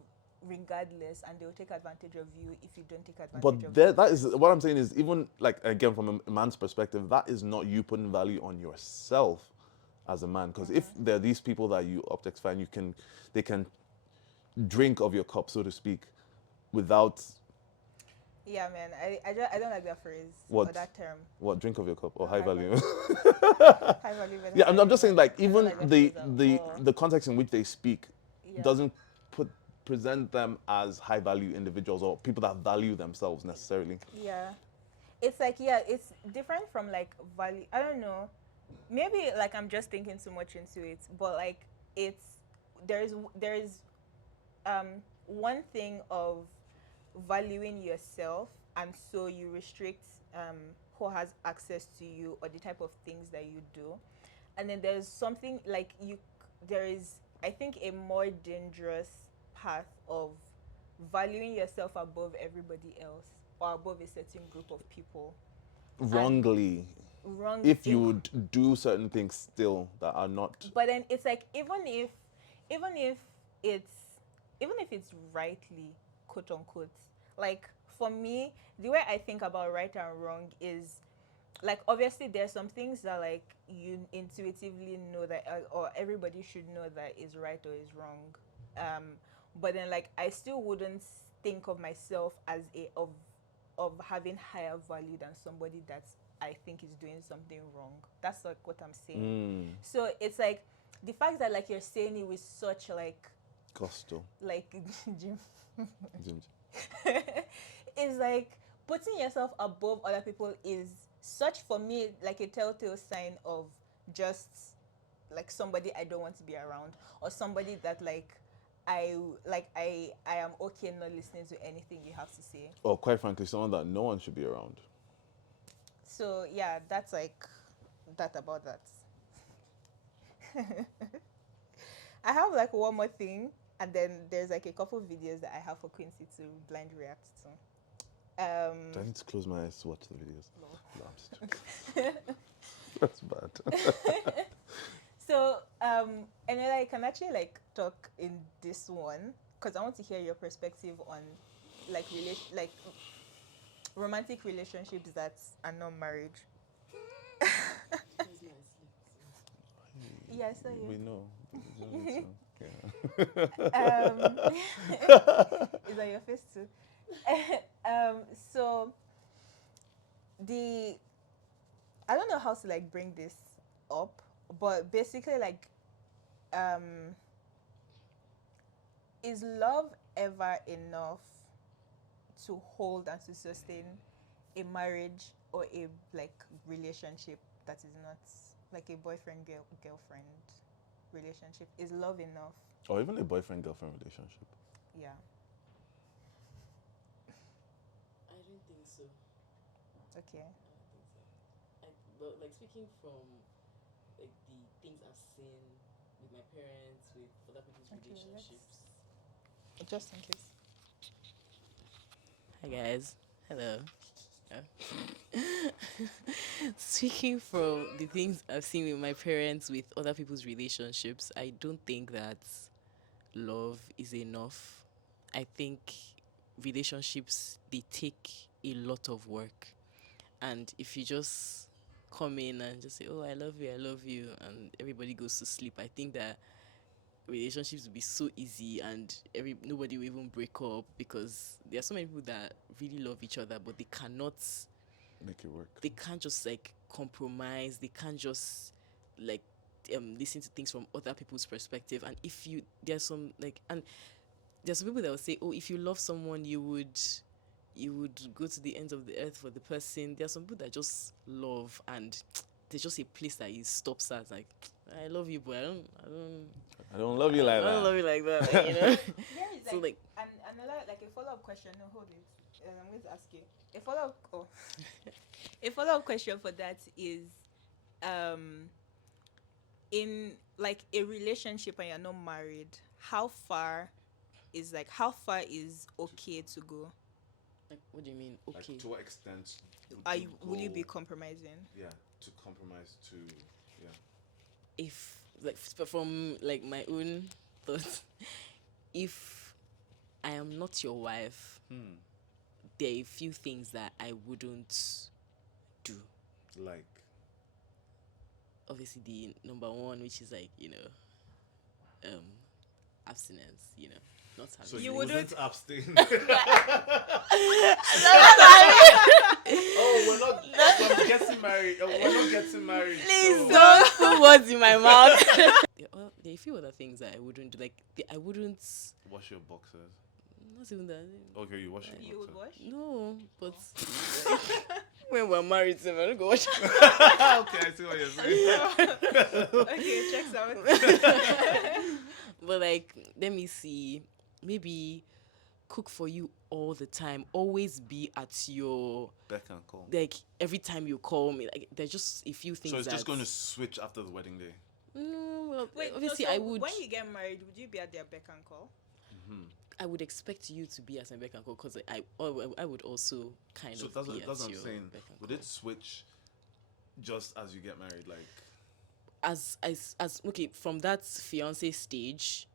regardless, and they'll take advantage of you if you don't take advantage But of there, them. that is what I'm saying is, even like again from a man's perspective, that is not you putting value on yourself as a man. Because if there are these people that you objectify, and they can drink of your cup, so to speak, without Yeah, man. I don't like that phrase What? or that term. what, drink of your cup or No, high high value. High value men, Yeah, high I'm value just saying men. like I don't even like that the phrase at the all. the context in which they speak Yeah. doesn't present them as high value individuals or people that value themselves necessarily. Yeah. It's like yeah, it's different from like value. I don't know. Maybe like I'm just thinking too much into it, but like it's there is one thing of valuing yourself, and so you restrict who has access to you or the type of things that you do, and then there's something like there is, I think, a more dangerous path of valuing yourself above everybody else or above a certain group of people. And Wrongly, wrong if you would do certain things still that are not. but then it's like even if it's even if it's rightly, quote unquote, like for me, the way I think about right and wrong is like obviously there's some things that like you intuitively know that or everybody should know that is right or is wrong, um but then like I still wouldn't think of myself as a of having higher value than somebody that I think is doing something wrong. That's like what I'm saying. So it's like the fact that like you're saying it with such Gusto. like Jim Jim. is like putting yourself above other people is such for me like a telltale sign of just like somebody I don't want to be around, or somebody that I am okay not listening to anything you have to say. Or quite frankly, someone that no one should be around. So yeah, that's like that about that. I have like one more thing, and then there's like a couple videos that I have for Quincy to blind react to. Do I need to close my eyes to watch the videos? No. No, I'm just joking. That's bad. So, Eniola, I can actually like talk in this one because I want to hear your perspective on like romantic relationships that are not marriage. Yes, I We am. know. Yeah. Is that your face too? So the I don't know how to like bring this up, but basically like is love ever enough to hold and to sustain a marriage or a like relationship that is not like a boyfriend girlfriend relationship? Is love enough? Or even a boyfriend girlfriend relationship. Yeah. I don't think so. Okay. I don't think so. But like speaking from like the things I've seen with my parents, with other people's Okay, relationships. Just in case. Hi guys. Hello. Speaking from the things I've seen with my parents, with other people's relationships, I don't think that love is enough. I think relationships, they take a lot of work. And if you just come in and just say, "Oh, I love you," and everybody goes to sleep, I think that relationships will be so easy, and nobody will even break up, because there are so many people that really love each other, but they cannot, Make it work. they can't just like compromise, they can't just like listen to things from other people's perspective. And if you there's some like and there's some people that will say, oh, if you love someone, you would go to the ends of the earth for the person. There are some people that just love, and there's just a place that he stops at. Like, I love you, but I don't love you like I don't that. love you like that. Like, Here is So, like, and another like a follow up question. No, hold it. I'm going to ask you a follow up. Oh, a follow up question for that is, in like a relationship and you're not married, how far is okay to go? like, what do you mean? Like, Okay. to what extent Will you be go- compromising? yeah, to compromise to, yeah. If like from like my own thoughts, if I am not your wife, there are a few things that I wouldn't do. Like, Obviously, the number one, which is like abstinence. Not having. so You you wouldn't- wouldn't abstain. Oh, I'm getting married. We're not getting married. Please so- don't put words in my mouth. There are a few other things that I wouldn't do. Like, I wouldn't. Wash your boxers. Not even that. Okay, you wash your You would boxers. wash? No, but when we're married, so I don't go watch. Okay, I see what you're saying. Okay, checks out. But like, let me see. Maybe cook for you all the time. Always be at your Beck and call. like every time you call me. Like, there's just a few things. So it's that, just going to switch after the wedding day. No, well, Wait, obviously so I would. When you get married, would you be at their beck and call? I would expect you to be at my beck and call because I would also kind So of that's be what at I'm your saying. beck and Would call. it switch just as you get married? Like, As okay, from that fiance stage,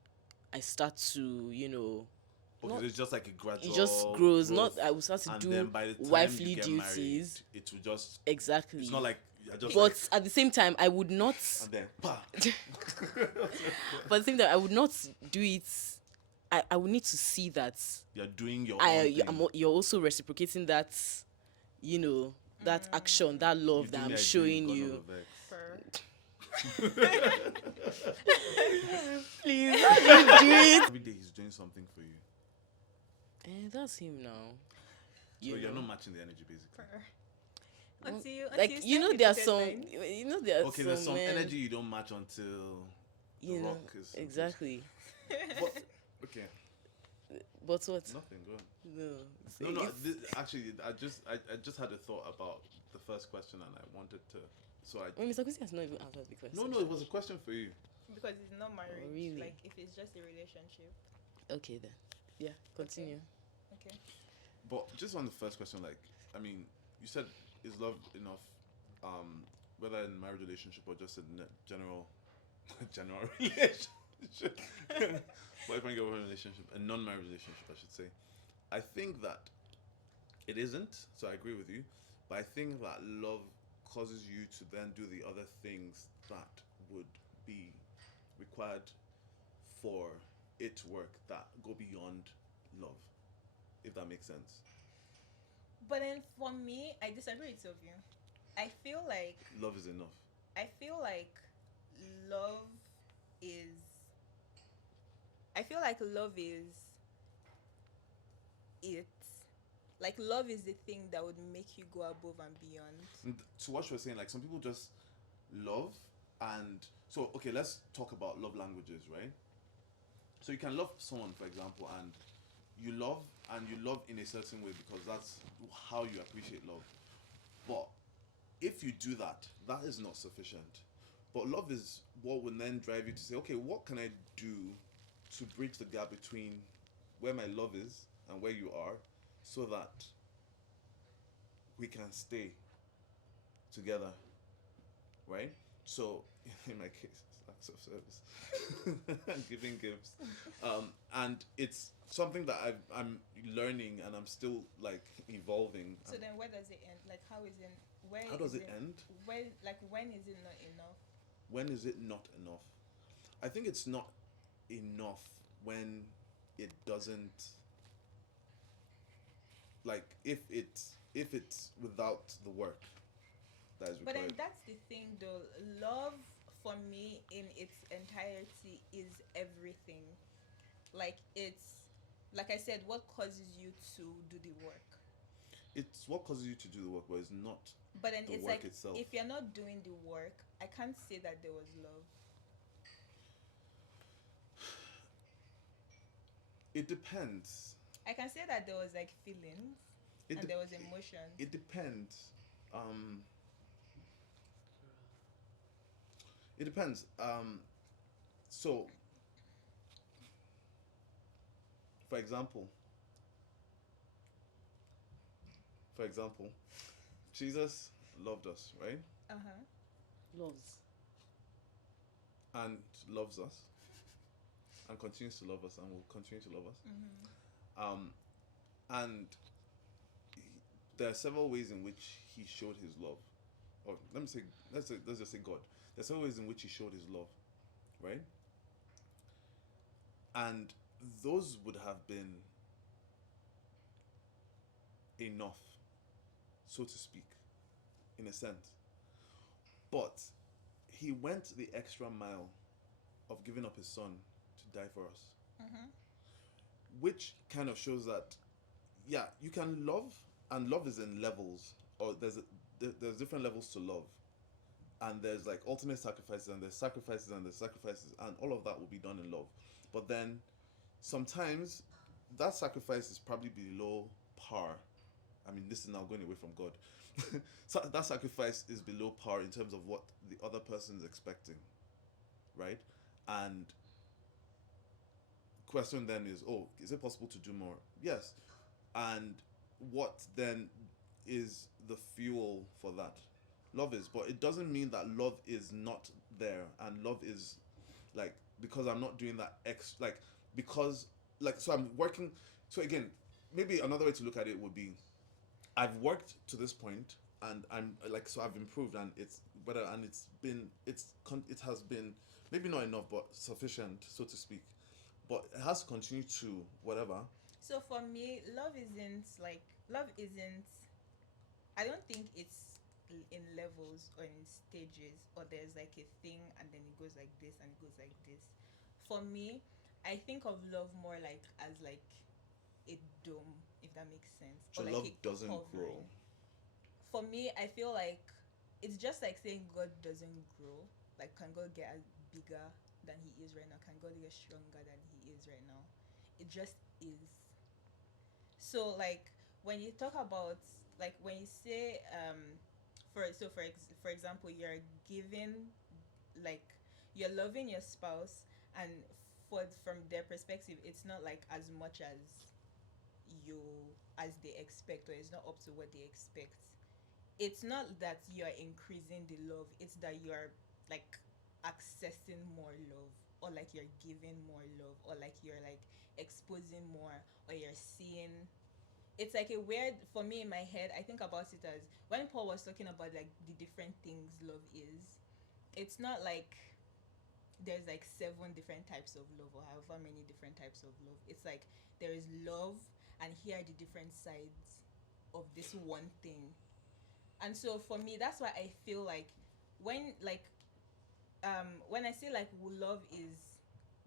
I start to okay, not- it's just like a gradual. it just grows. growth, Not I will start to and do then by the time wifely you get duties. married, it will just. Exactly. It's not like you're just. But like, at the same time, I would not. and then, bah. But at the same time, I would not do it. I would need to see that You're doing your own thing. you're also reciprocating that, that action, that love You that do I'm me, I do, showing God you. knows the vex. For Please, how do you do it? Every day he's doing something for you. That's him now. So you're know. not matching the energy, basically. until you Like send there are the some, deadline. there are Okay, there's some men, energy you don't match until you the know, rock is exactly. But, okay, But what? nothing. Go on. No. No, no. if- Actually, I just had a thought about the first question, and I wanted to. So I. Well, Mr. Quincy has not even answered the question. No, it was a question for you. Because it's not marriage. really? Like if it's just a relationship. Okay then. Yeah, continue. Okay. But just on the first question, like, I mean, you said, is love enough, whether in marriage relationship or just in general relationship, boyfriend girlfriend relationship, a non-marriage relationship, I should say. I think that it isn't. So I agree with you, but I think that love causes you to then do the other things that would be required for it to work, that go beyond love, if that makes sense. But then for me, I disagree with you. I feel like Love is enough. love is I feel like love is it. Like love is the thing that would make you go above and beyond. And to what you were saying, like some people just love, and so okay, let's talk about love languages, right? So you can love someone, for example, and you love in a certain way because that's how you appreciate love. But if you do that, that is not sufficient. But love is what will then drive you to say, okay, what can I do to bridge the gap between where my love is and where you are, so that we can stay together, right? So in my case, it's acts of service and giving gifts, and it's something that I'm learning and I'm still like evolving. So then where does it end? Like how is it where How does is it end? when is it not enough? When is it not enough? I think it's not enough when it doesn't, like if it's without the work that is But then required. that's the thing though. Love for me in its entirety is everything. Like it's like I said, what causes you to do the work? it's what causes you to do the work, but it's not But then the it's work like itself. if you're not doing the work, I can't say that there was love. It depends. I can say that there was like feelings It and de- there was emotions. it depends. It depends. So, for example, for example, Jesus loved us, right? Uh-huh. Loves. And loves us, and continues to love us, and will continue to love us. Um, and there are several ways in which he showed his love. Or let's just say God. There are several ways in which he showed his love, right? And those would have been enough, so to speak, in a sense. But he went the extra mile of giving up his son to die for us, which kind of shows that, yeah, you can love, and love is in levels, or there's different levels to love, and there's like ultimate sacrifices, and there's sacrifices, and there's sacrifices, and all of that will be done in love. But then sometimes that sacrifice is probably below par. I mean, this is now going away from God. So that sacrifice is below par in terms of what the other person is expecting, right? And question then is, oh, is it possible to do more? Yes. And what then is the fuel for that? Love is, but it doesn't mean that love is not there, and love is like, because I'm not doing that because like, so I'm working. So again, maybe another way to look at it would be, I've worked to this point, and I'm like, so I've improved, and it's better, and it has been maybe not enough, but sufficient, so to speak. But it has to continue to whatever. So for me, love isn't. I don't think it's in levels or in stages, or there's like a thing and then it goes like this and it goes like this. For me, I think of love more like as like a dome, if that makes sense, So or like love a doesn't grow. covering. For me, I feel like it's just like saying God doesn't grow. Like, can God get bigger than he is right now? Can God get stronger than he is right now? It just is. So like when you talk about, like when you say for example, you're giving, like, you're loving your spouse, and from their perspective it's not like as much you as they expect, or it's not up to what they expect. It's not that you're increasing the love, it's that you're like accessing more love, or like you're giving more love, or like you're like exposing more, or you're seeing. It's like a weird, for me in my head, I think about it as when Paul was talking about like the different things love is, it's not like there's like 7 different types of love, or however many different types of love. It's like there is love, and here are the different sides of this one thing. And so for me, that's why I feel like when I say like love is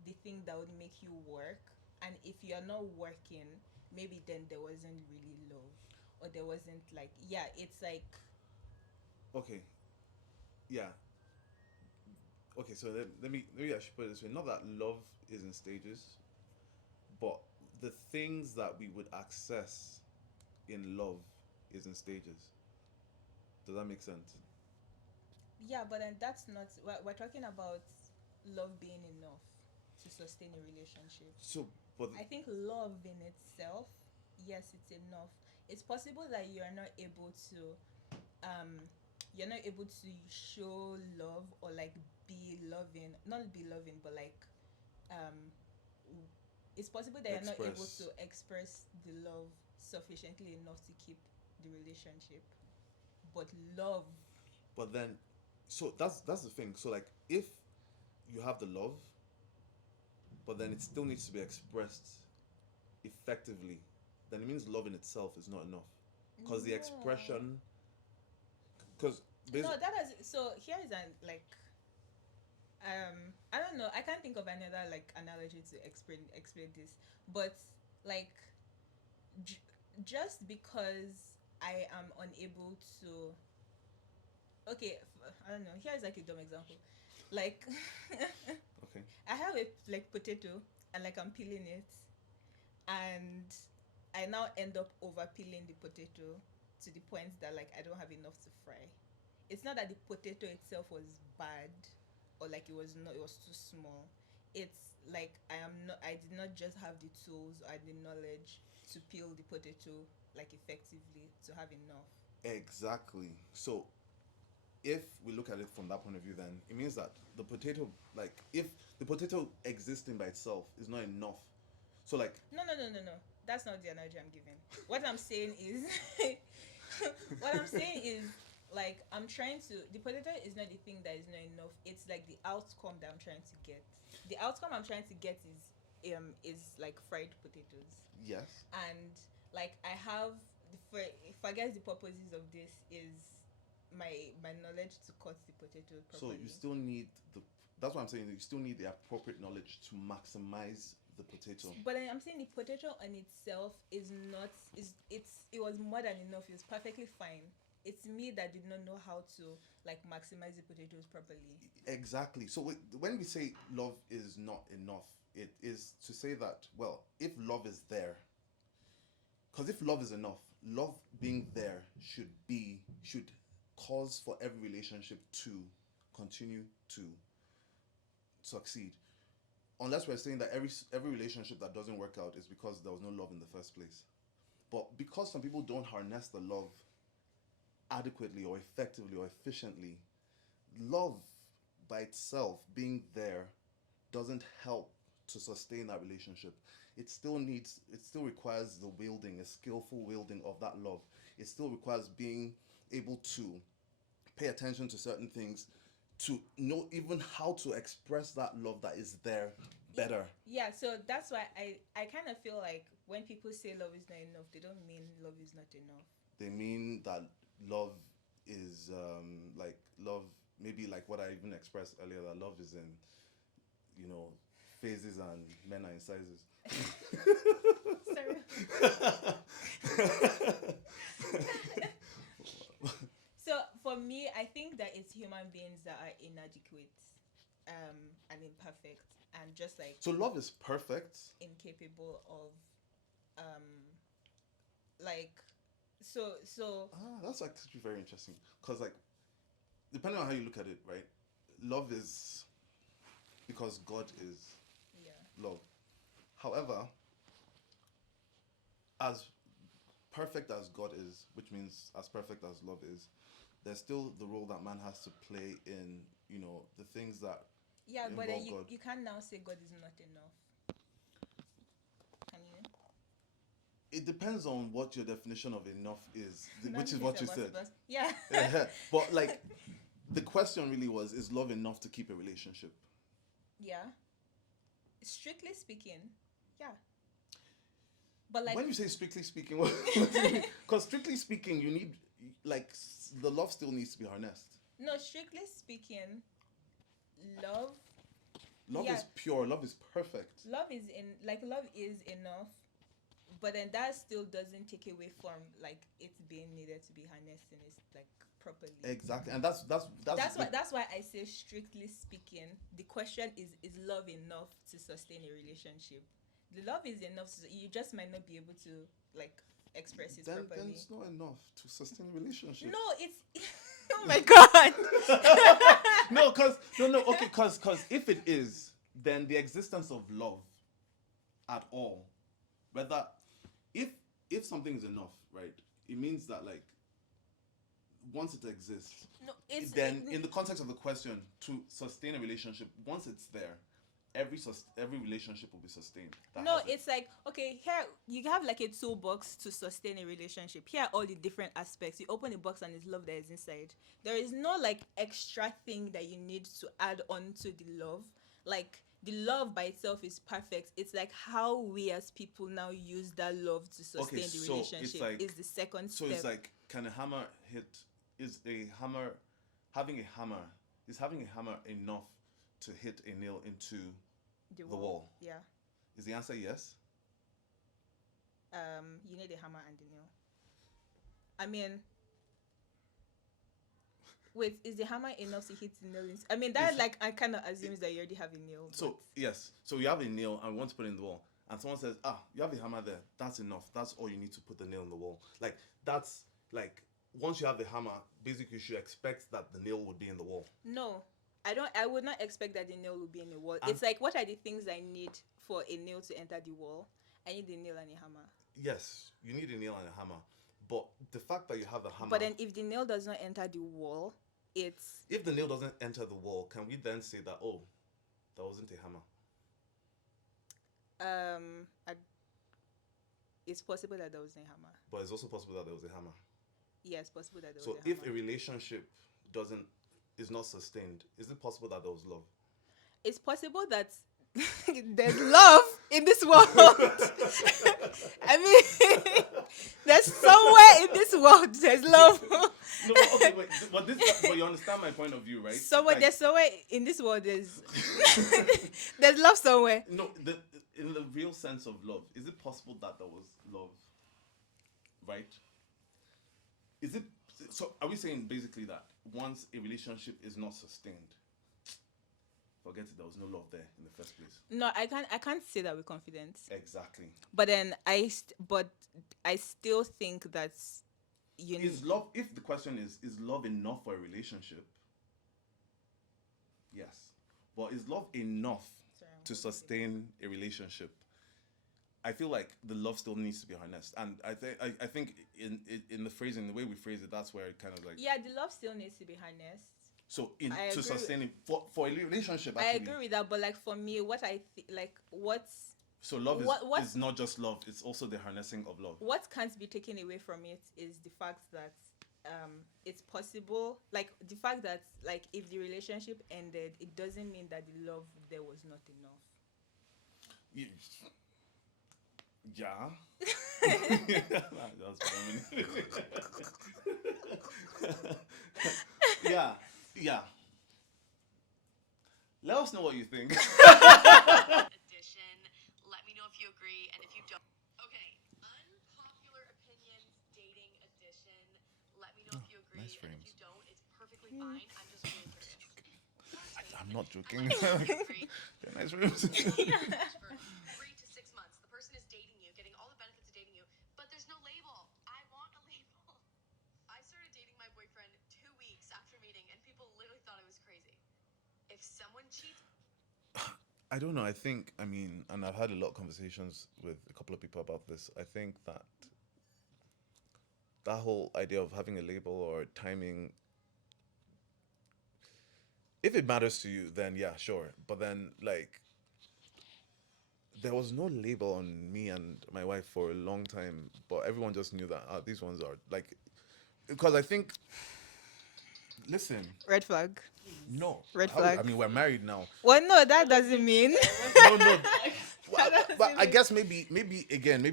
the thing that would make you work, and if you're not working, maybe then there wasn't really love, or there wasn't like, yeah, it's like. Okay. Yeah. Okay, so maybe I should put it this way. Not that love is in stages, but the things that we would access in love is in stages. Does that make sense? Yeah, but then that's not, we're talking about love being enough to sustain a relationship. So, but I think love in itself, yes, it's enough. It's possible that um you're not able to show love, or like be loving, not be loving, but like um it's possible that you're not able to express. express the love sufficiently enough to keep the relationship. But love. But then, so that's the thing. So like, if you have the love, but then it still needs to be expressed effectively, then it means love in itself is not enough. Because the No. expression, because No, that is, so here is an like I don't know, I can't think of another like analogy to explain this, but like j- just because I am unable to. Okay, I don't know. Here's like a dumb example. Like, Okay. I have a like potato and like I'm peeling it, and I now end up over peeling the potato to the point that like I don't have enough to fry. It's not that the potato itself was bad or like it was too small. It's like I did not just have the tools or the knowledge to peel the potato like effectively to have enough. Exactly. So if we look at it from that point of view, then it means that the potato, like, if the potato existing by itself is not enough. So, like, No. That's not the analogy I'm giving. What I'm saying is, what I'm saying is, like, I'm trying to. The potato is not the thing that is not enough. It's like the outcome that I'm trying to get. The outcome I'm trying to get is like fried potatoes, yes. and like I have if I guess the purposes of this is my knowledge to cut the potato So properly. you still need the. That's what I'm saying. You still need the appropriate knowledge to maximize the potato. But I'm saying the potato on itself is not it was more than enough. It was perfectly fine. It's me that did not know how to like maximize the potatoes properly. Exactly. So when we say love is not enough, it is to say that, well, if love is there, because if love is enough, love being there should cause for every relationship to continue to succeed. Unless we're saying that every relationship that doesn't work out is because there was no love in the first place. But because some people don't harness the love adequately or effectively or efficiently, love by itself being there doesn't help to sustain that relationship. It still requires the wielding, a skillful wielding of that love. It still requires being able to pay attention to certain things, to know even how to express that love that is there better. Yeah, so that's why I kind of feel like when people say love is not enough, they don't mean love is not enough. They mean that love is like love, maybe like what I even expressed earlier, that love is in, you know, phases and men are in sizes. Sorry. So for me, I think that it's human beings that are inadequate, and imperfect, and just like So love is perfect. incapable of, um, like, so That's actually very interesting because, like, depending on how you look at it, right? Love is because God is yeah. love. However, as perfect as God is, which means as perfect as love is, there's still the role that man has to play in, the things that Yeah, but then involve God. you can't now say God is not enough. Can you? It depends on what your definition of enough is, Not which is this what you about said. us. Yeah. But like, the question really was: is love enough to keep a relationship? Yeah. Strictly speaking, yeah. But like, When you say strictly speaking, what do you mean? Because strictly speaking, you need, like, the love still needs to be harnessed. no, strictly speaking, love. Love Yeah. is pure. Love is perfect. Love is enough, but then that still doesn't take away from like it being needed to be harnessed in its like properly. Exactly, and that's Why I say strictly speaking, the question is love enough to sustain a relationship? The love is enough, you just might not be able to like express it then properly. it's not enough to sustain a relationship. No, it's oh my god. Because if it is, then the existence of love at all, whether if something is enough, right? It means that, like, once it exists, No, it's then in the context of the question, to sustain a relationship, once it's there, every relationship will be sustained. no, it's like, okay, here you have like a toolbox to sustain a relationship. Here are all the different aspects. You open the box and it's love that is inside. There is no like extra thing that you need to add on to the love. Like the love by itself is perfect. It's like how we as people now use that love to sustain the so relationship it's like, is the second so step. it's like, can a hammer hit? Is having a hammer enough to hit a nail into the wall? Yeah. Is the answer yes? You need a hammer and a nail. I mean, wait, is the hammer enough to hit the nail? I mean, that It's- like I kind of assumes that you already have a nail. So yes, so you have a nail and we want to put it in the wall, and someone says, "Ah, you have a hammer there. That's enough. That's all you need to put the nail in the wall." Like that's like once you have the hammer, basically you should expect that the nail would be in the wall. No, I don't. I would not expect that the nail will be in the wall. And- It's like, what are the things I need for a nail to enter the wall? I need a nail and a hammer. Yes, you need a nail and a hammer, but the fact that you have the hammer. But then, if the nail does not enter the wall, it's if the nail doesn't enter the wall, can we then say that that wasn't a hammer? it's possible that there was a hammer. But it's also possible that there was a hammer. Yes, possible that there So was a if hammer. a relationship is not sustained, is it possible that there was love? It's possible that there's love in this world. I mean, there's somewhere in this world there's love. No, okay, wait, but you understand my point of view, right? There's somewhere in this world there's there's love somewhere. No, in the real sense of love, is it possible that there was love? Right? Is it so? Are we saying basically that once a relationship is not sustained, forget it, there was no love there in the first place? No, I can't say that with confidence. Exactly. But then I still think that Is love? If the question is love enough for a relationship? Yes, but is love enough to sustain a relationship? I feel like the love still needs to be harnessed, and I think in the phrasing, the way we phrase it, that's where it kind of like the love still needs to be harnessed. So I to agree sustain it for a relationship. Actually, I agree with that, but like for me, what I what's so love what is not just love; it's also the harnessing of love. what can't be taken away from it is the fact that it's possible, like the fact that like if the relationship ended, it doesn't mean that the love there was not enough. Yeah. That's feminine. Yeah. Let us know what you think. Edition. Let me know if you agree, and if you don't. Okay, unpopular opinions dating edition. Let me know if you agree, nice and if frames. you don't, it's perfectly fine. I'm just really curious. I'm not joking. Agree. They're nice rooms. For 3 to 6 months, the person is dating you, getting all the benefits of dating you, but there's no label. I want a label. I started dating my boyfriend 2 weeks after meeting, and people literally thought I was crazy. If someone cheats. I don't know. I mean, and I've had a lot of conversations with a couple of people about this. I think that whole idea of having a label or timing, if it matters to you, then yeah, sure. But then, like, there was no label on me and my wife for a long time, but everyone just knew that these ones are like, because I think, listen, Red flag. no, Red how- flag. I mean, we're married now. Well, no, that doesn't mean. No. But I guess maybe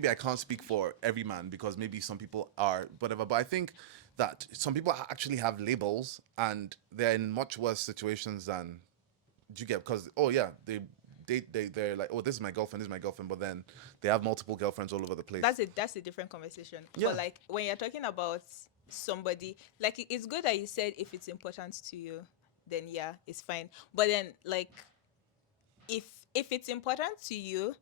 I can't speak for every man because maybe some people are whatever. But I think that some people actually have labels and they're in much worse situations than you get because they're like, oh, this is my girlfriend, but then they have multiple girlfriends all over the place. That's a different conversation. Yeah. But like when you're talking about somebody, like it's good that you said if it's important to you, then yeah, it's fine. But then like if it's important to you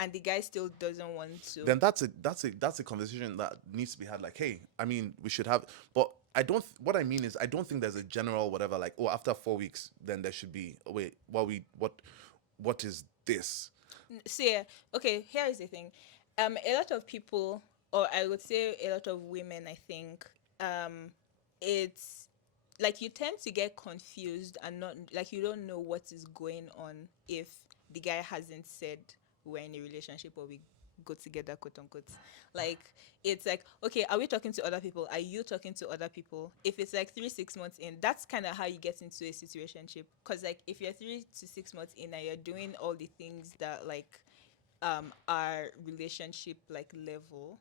and the guy still doesn't want to, Then that's a conversation that needs to be had. Like, hey, I mean, we should have, but I don't. What I mean is, I don't think there's a general whatever. Like, oh, after 4 weeks, then there should be. Oh, wait, what is this? see, okay, here is the thing. A lot of people, or I would say a lot of women, I think, it's like you tend to get confused and not like you don't know what is going on if the guy hasn't said we're in a relationship or we go together, quote unquote. Like it's like, okay, are we talking to other people? Are you talking to other people? If it's like 3-6 months in, that's kind of how you get into a situationship. Because like if you're 3 to 6 months in and you're doing all the things that like are relationship like level,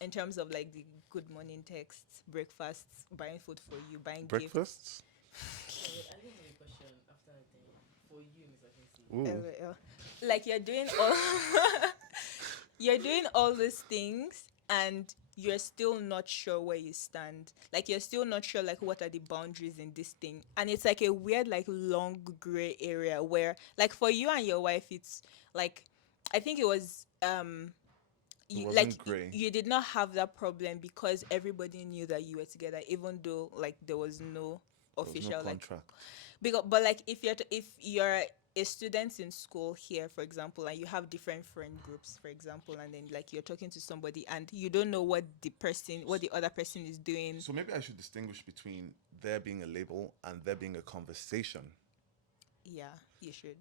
in terms of like the good morning texts, breakfasts, buying food for you, buying gifts. Breakfasts? I have a question after I think for you, Mr. Quincy. Ooh. LOL. Like you're doing all you're doing all these things and you're still not sure where you stand. Like you're still not sure like what are the boundaries in this thing. And it's like a weird like long gray area where like for you and your wife it's like I think it was It you like wasn't grey. you did not have that problem because everybody knew that you were together even though like there was no There was no official like contract. because but like if you're a student in school here for example and you have different friend groups for example and then like you're talking to somebody and you don't know what the other person is doing. So maybe I should distinguish between there being a label and there being a conversation. Yeah, you should.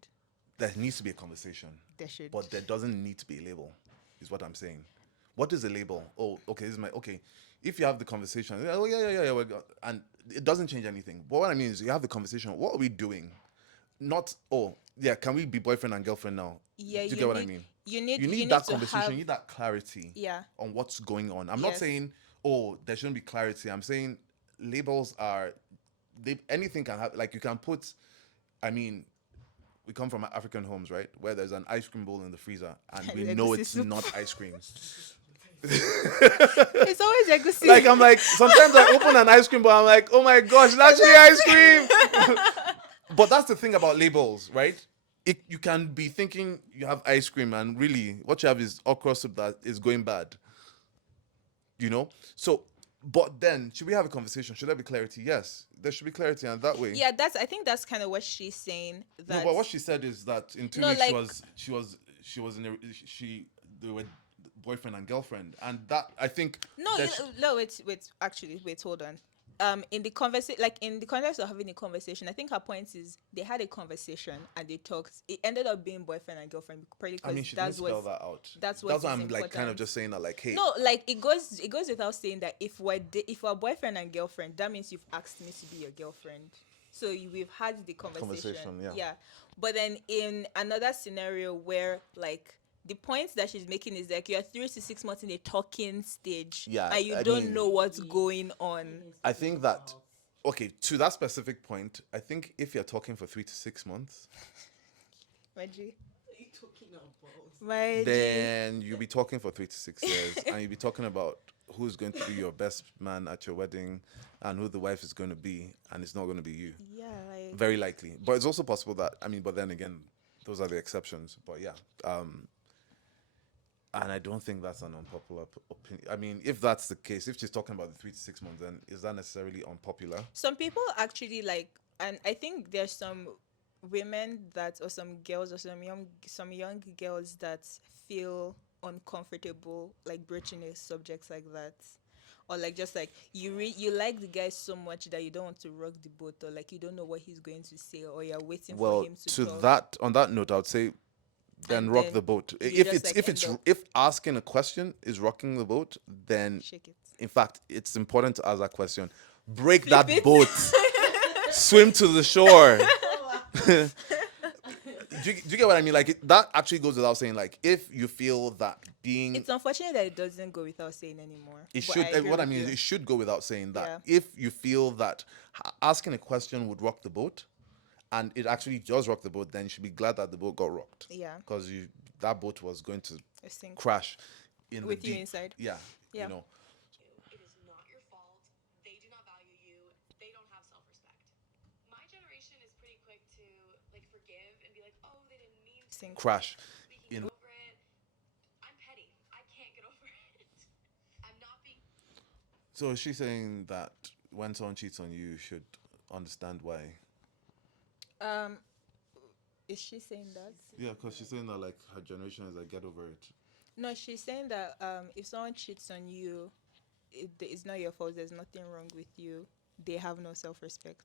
There needs to be a conversation, There should. but there doesn't need to be a label, is what I'm saying. What is a label? Oh, okay, this is my okay. If you have the conversation, oh yeah, and it doesn't change anything. But what I mean is, you have the conversation. What are we doing? Not oh yeah, can we be boyfriend and girlfriend now? Yeah, Do you you get what I need- mean? you need- you you need need that to conversation. have- You need that clarity. Yeah. On what's going on. I'm not Yes. saying oh there shouldn't be clarity. I'm saying labels are anything can happen. Like you can put. I mean, we come from African homes, right? Where there's an ice cream bowl in the freezer, and we know Egusi it's soup. not ice cream. It's always egusi. Like I'm like sometimes I open an ice cream bowl, I'm like, oh my gosh, it's actually ice cream. But that's the thing about labels, right? You can be thinking you have ice cream, and really what you have is okra soup that is going bad. You know? So, but then should we have a conversation? Should there be clarity? Yes, there should be clarity, and that way. Yeah, I think that's kind of what she's saying. No, That but what she said is that in 2 No, weeks like- they were boyfriend and girlfriend, and that I think No, there's- wait, hold on. In the context of having a conversation, I think her point is they had a conversation and they talked. It ended up being boyfriend and girlfriend, probably I mean, because she didn't that's spell what. that out. that's That's what why is I'm like kind of important. just saying that, like, hey, No, like it goes without saying that if we're boyfriend and girlfriend, that means you've asked me to be your girlfriend. So we've had the conversation. Yeah. But then in another scenario where like the point that she's making is like you're 3 to 6 months in a talking stage, Yeah, and you I don't mean- know what's going on. I think that okay, to that specific point, I think if you're talking for 3 to 6 months, Reggie, What are you talking about? Reggie. then you'll be talking for 3 to 6 years, and you'll be talking about who's going to be your best man at your wedding, and who the wife is going to be, and it's not going to be you. Yeah, like Very likely, but it's also possible that but then again, those are the exceptions. But yeah, and I don't think that's an unpopular opinion. I mean, if that's the case, if she's talking about the 3 to 6 months, then is that necessarily unpopular? some people actually like, and I think there's some women that or some girls or some young girls that feel uncomfortable like broaching a subject like that, or like just like you like the guy so much that you don't want to rock the boat, or like you don't know what he's going to say, or you're waiting for Well, him to talk. that on that note, I would say then And rock then the boat. you If just, it's like, if it's end up- if asking a question is rocking the boat, then Shake it. in fact it's important to ask that question. Break Flip that it. boat. Swim to the shore. Do you get what I mean? Like that actually goes without saying. Like if you feel that being It's unfortunate that it doesn't go without saying anymore. it but should. agree What I with mean you. is it should go without saying that. Yeah. If you feel that asking a question would rock the boat, and it actually does rock the boat, then you should be glad that the boat got rocked. Yeah. Because that boat was going to I think crash in with the you deep. inside. Yeah. Yeah. You know. It is not your fault. They do not value you. They don't have self-respect. My generation is pretty quick to like forgive and be like, oh, they didn't mean to. Think. Crash. We can in- get over it. I'm petty. I can't get over it. I'm not being. So is she saying that when someone cheats on you, you should understand why? Is she saying that? Yeah, because she's saying that like her generation is like get over it. No, she's saying that if someone cheats on you, it's not your fault. There's nothing wrong with you. They have no self-respect.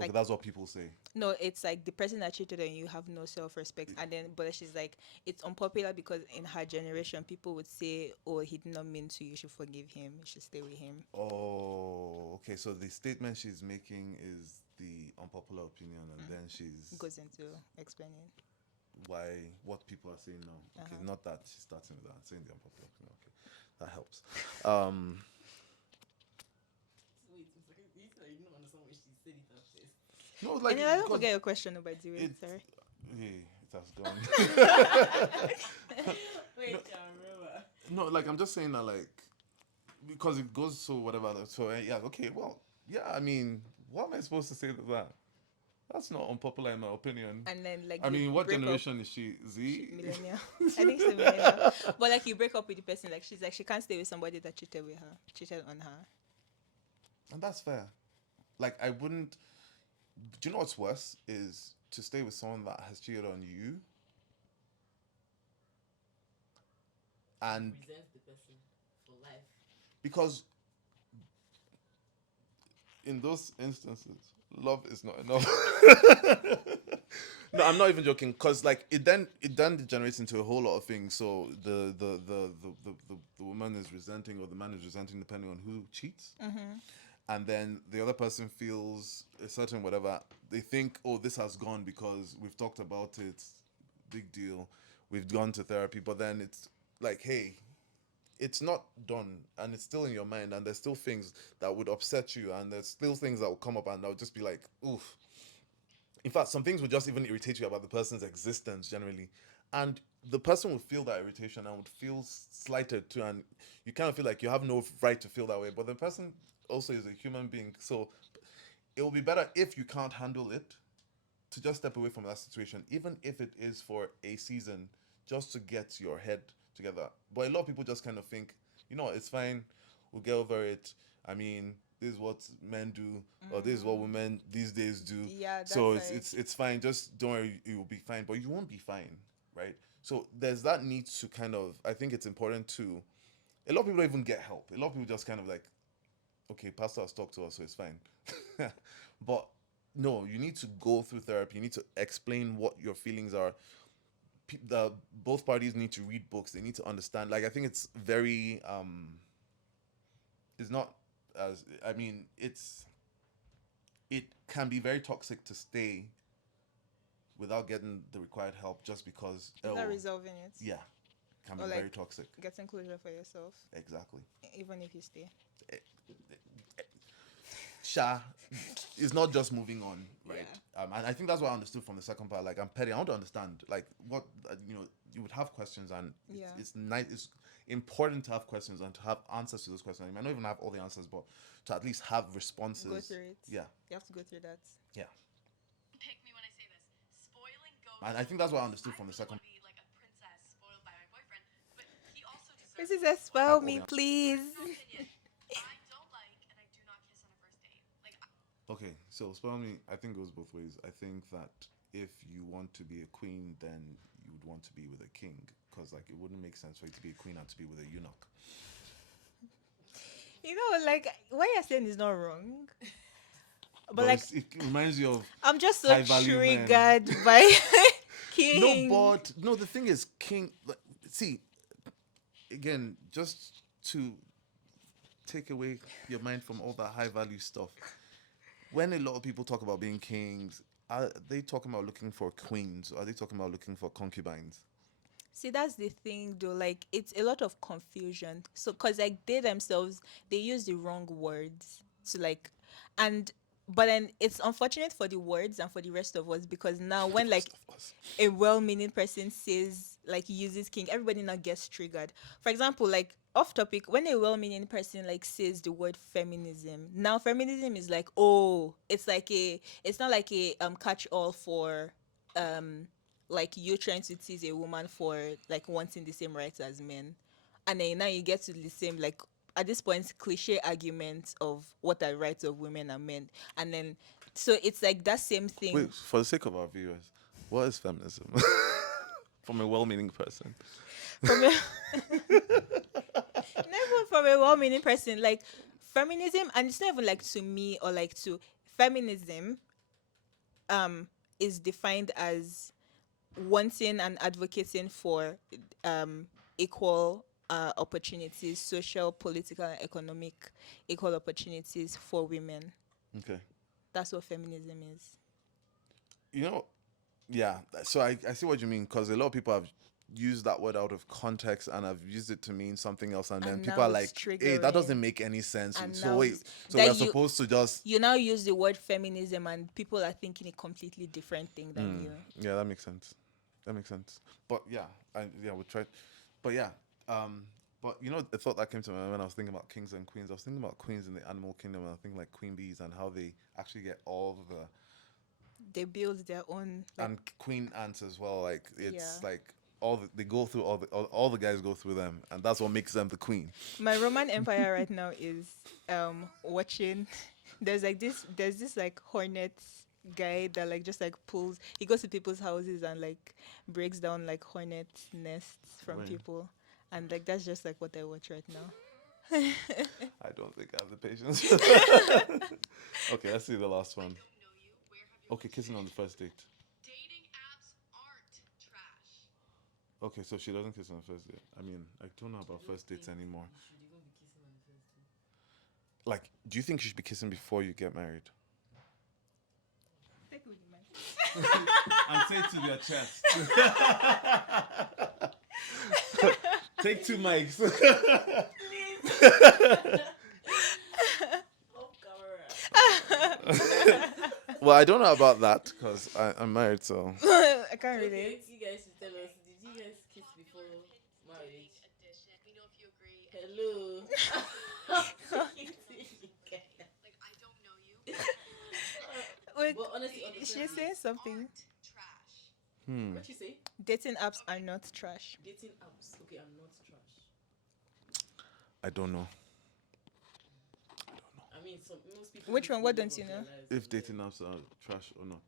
Okay, Like- that's what people say. No, it's like the person that cheated on you have no self-respect, and then but she's like it's unpopular because in her generation people would say, "Oh, he did not mean to. You should forgive him. You should stay with him." Oh, okay. So the statement she's making is the unpopular opinion, and then she's Goes into explaining. what people are saying now. Okay, Uh-huh. not that she's starting with that, saying the unpopular opinion. Okay, that helps. Wait, it's like, you said you didn't understand what she said it at first. No, like And I don't because forget your question, by the way. it- Sorry. Hey, it has gone. Wait, I remember. No, like I'm just saying that like because it goes so whatever. So yeah, okay, well, yeah. I mean, what am I supposed to say to that? That's not unpopular in my opinion. And then like I you mean, what break up. generation is she? Z? Millennial. I think she's a millennial. But like you break up with the person, like she's like she can't stay with somebody that cheated on her. And that's fair. Like, I wouldn't. Do you know what's worse is to stay with someone that has cheated on you, and Resents the person for life. because in those instances, love is not enough. No, I'm not even joking. Cause like it then degenerates into a whole lot of things. So the woman is resenting or the man is resenting depending on who cheats, and then the other person feels a certain whatever. They think, oh, this has gone because we've talked about it. Big deal. We've gone to therapy, but then it's like, hey, it's not done and it's still in your mind and there's still things that would upset you and there's still things that will come up and they'll just be like, oof. In fact, some things would just even irritate you about the person's existence generally. And the person would feel that irritation and would feel slighted too. And you kind of feel like you have no right to feel that way. But the person also is a human being. So it will be better if you can't handle it to just step away from that situation, even if it is for a season, just to get your head together. But a lot of people just kind of think, you know, it's fine, we'll get over it. I mean, this is what men do, or this is what women these days do. Yeah, that's so like, it's fine. Just don't worry, you will be fine. But you won't be fine, right? So there's that need to kind of. I think it's important to. A lot of people don't even get help. A lot of people just kind of like, okay, pastor has talked to us, so it's fine. But no, you need to go through therapy. You need to explain what your feelings are. Both parties need to read books. They need to understand. Like, I think it's very it's not as, I mean, it can be very toxic to stay without getting the required help just because without resolving it. yeah, can be Or very like toxic. getting closure for yourself, Exactly. even if you stay. Sha, it's not just moving on, right? And I think that's what I understood from the second part. Like, I'm petty. I want to understand, like, what you would have questions, and it's nice. It's important to have questions and to have answers to those questions. You might not even have all the answers, but to at least have responses. Go through it. Yeah. You have to go through that. Yeah. Pick me when I say this. Spoiling goes. And I think that's what I understood from the second. I really want to be like a princess spoiled by my boyfriend, but he also deserves. This is a spoil me, please. Personal opinion. I don't like and I do not kiss on a first date. Like. Okay, so spoil me. I think it goes both ways. I think that if you want to be a queen, then you would want to be with a king, because like it wouldn't make sense for you to be a queen and to be with a eunuch. You know, like what you're saying is not wrong. But like, it reminds you of. I'm just so high-value men. triggered by King. No, but no. The thing is, king. Like, see, again, just to take away your mind from all that high value stuff. When a lot of people talk about being kings, are they talking about looking for queens? Or are they talking about looking for concubines? See, that's the thing, though. Like, it's a lot of confusion. So, cause like they themselves, they use the wrong words to like, and but then it's unfortunate for the words and for the rest of us, because now when like a well-meaning person says, like, uses king, everybody now gets triggered. For example, like, off topic, when a well-meaning person like says the word feminism, now feminism is like, oh, it's not like a catch-all for like you trying to tease a woman for like wanting the same rights as men, and then now you get to the same, like, at this point, cliche arguments of what are rights of women and men, and then so it's like that same thing. Wait, for the sake of our viewers, what is feminism? From a well-meaning person. From a never from a well-meaning person, like feminism, and it's not even like to me or like to feminism is defined as wanting and advocating for equal opportunities, social, political, and economic equal opportunities for women. Okay. That's what feminism is. You know, yeah. So I see what you mean, because a lot of people have used that word out of context and have used it to mean something else, and then And people now are like, it's "Hey, that triggering. doesn't make any sense." And So now wait, it's- so that we're you- supposed to just You now use the word feminism, and people are thinking a completely different thing than you. Yeah, that makes sense. That makes sense. But yeah, we tried. But yeah, But you know, the thought that came to my mind when I was thinking about kings and queens. I was thinking about queens in the animal kingdom, and I think like queen bees and how they actually get all the They build their own. Like, and queen ants as well. Like it's Yeah. like they go through all the guys go through them, and that's what makes them the queen. my Roman Empire right now is watching. There's this like hornet guy that like just like pulls. He goes to people's houses and like breaks down like hornet nests from When? people, and like that's just like what I watch right now. I don't think I have the patience. Okay, let's see the last one. Know you. Where have you Okay, kissing on the first date. dating apps aren't trash. Okay, so she doesn't kiss on the first date. I mean, I don't know about first dates anymore. You should even be kissing on the first date. Like, do you think you should be kissing before you get married? And say it to their chest. Take 2 mics. Off camera. Well, I don't know about that because I'm married, so. I can't Okay, relate. you guys should tell us. Did you guys kiss before marriage? Edition. Let me know if you agree. Hello. Like, I don't know you. Wait, But honestly, on the she's first saying date, something. Trash. what you say? Dating apps are not trash. Dating apps. Okay, I'm not trash. I don't know. I mean, most people. Which need one? to What live don't you their know? lives If and then- dating apps are trash or not.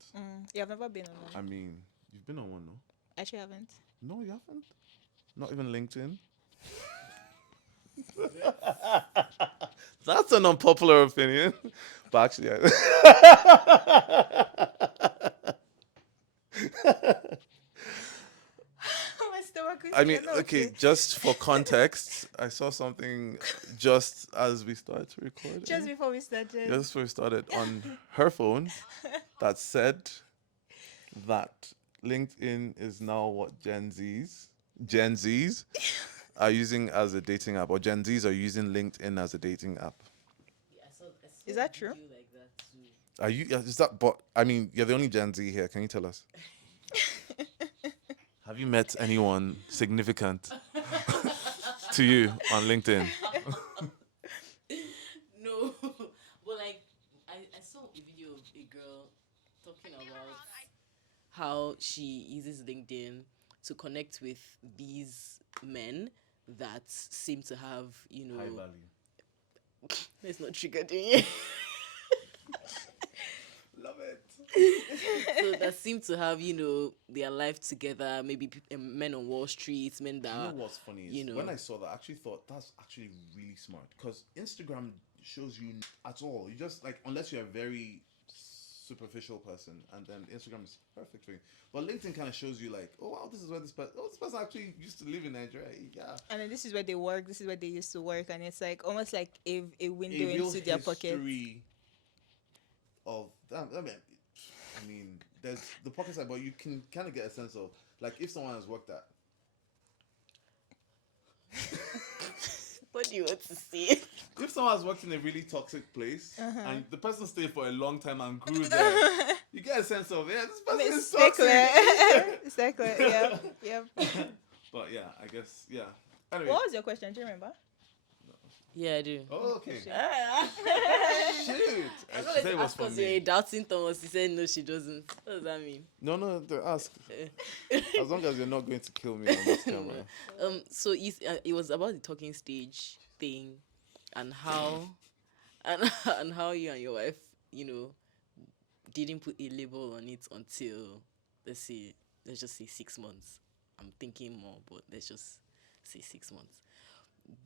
Yeah, I've never been on I one. mean, you've been on one, no? Actually, I haven't. No, you haven't? Not even LinkedIn? That's an unpopular opinion. But actually, My stomach is I mean, not okay, just for context, I saw something just as we started to record. Just before we started. Just before we started on her phone that said that LinkedIn is now what Gen Zs are using as a dating app, or Gen Zs are using LinkedIn as a dating app. Yeah, I saw Is that a true? video like that too. Are you? Is that? But I mean, you're the only Gen Z here. Can you tell us? Have you met anyone significant to you on LinkedIn? No, but like I saw a video of a girl talking about how she uses LinkedIn to connect with these men that seem to have, High value. let's not trigger Deinye. Love it. So that seem to have, their life together, maybe men on Wall Street, men that You know what's funny is you know. when I saw that, I actually thought that's actually really smart because Instagram shows you at all. You just like unless you're a very superficial person, and then Instagram is perfect for you. But LinkedIn kind of shows you like, oh wow, this is where this person. Oh, this person actually used to live in Nigeria. Yeah. And then this is where they work. This is where they used to work, and it's like almost like a window A real into their pocket. history of that. I mean, there's the pocket side, but you can kind of get a sense of like if someone has worked at. what do you want to say? If someone has worked in a really toxic place and the person stayed for a long time and grew there, you get a sense of this person is toxic. Exactly. Yep. But yeah, I guess Anyway, What was your question? Do you remember? Yeah, I do. oh okay. Ah. Shoot, I'm I not should say going it to was ask for because you're a me. doubting Thomas. He said no, she doesn't. What does that mean? No, ask. As long as you're not going to kill me on this camera. So it was about the talking stage thing, and how, and how you and your wife, didn't put a label on it until let's just say 6 months. I'm thinking more, but let's just say 6 months.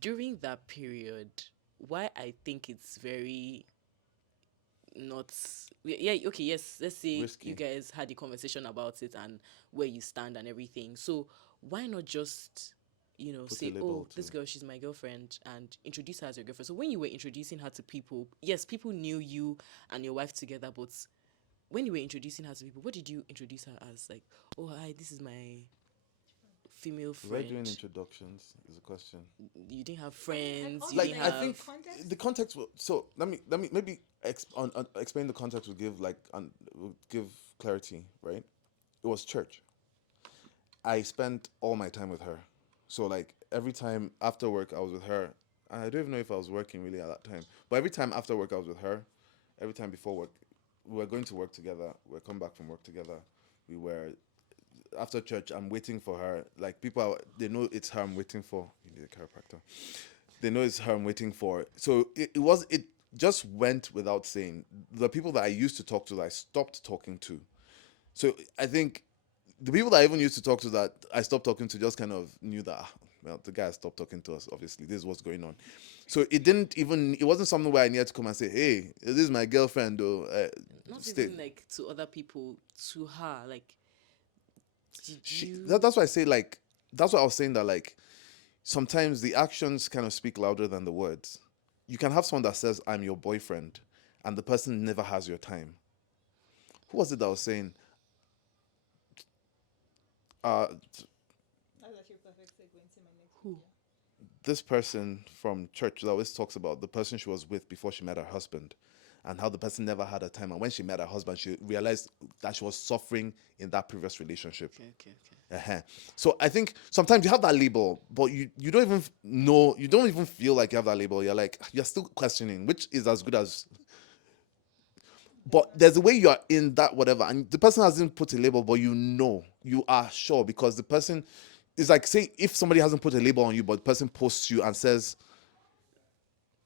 During that period, why I think it's very not okay, yes, let's say Risky. you guys had a conversation about it and where you stand and everything, so why not just Put say, a label oh, this to- girl, she's my girlfriend, and introduce her as your girlfriend. So when you were introducing her to people, yes, people knew you and your wife together, but when you were introducing her to people, what did you introduce her as? Like, oh hi, this is my female We're friend. doing introductions is a question. You didn't have friends. You Like didn't I have. think the context. So let me maybe explain the context. Will give clarity, right? It was church. I spent all my time with her, So like every time after work I was with her, and I don't even know if I was working really at that time. But every time after work I was with her. Every time before work, we were going to work together. We were coming back from work together. We were after church. I'm waiting for her. Like people, they know it's her I'm waiting for. You need a chiropractor. They know it's her I'm waiting for. So it just went without saying. The people that I used to talk to, that I stopped talking to. So I think the people that I even used to talk to, that I stopped talking to, just kind of knew that, well, the guy stopped talking to us. Obviously, this is what's going on. So it wasn't something where I needed to come and say, hey, this is my girlfriend, though. Not Stay. even like to other people, to her. Like, did you? That's why I say, like, that's why I was saying that, like, sometimes the actions kind of speak louder than the words. You can have someone that says, I'm your boyfriend, and the person never has your time. Who was it that was saying, That's actually a perfect segue into my next Who? video. this person from church that always talks about the person she was with before she met her husband, and how the person never had a time, and when she met her husband she realized that she was suffering in that previous relationship. Okay. So I think sometimes you have that label, but you don't even know, you don't even feel like you have that label. You're like, you're still questioning, which is as good as, but there's a way you are in that whatever, and the person hasn't put a label, but you are sure, because the person is like, say if somebody hasn't put a label on you, but the person posts you and says,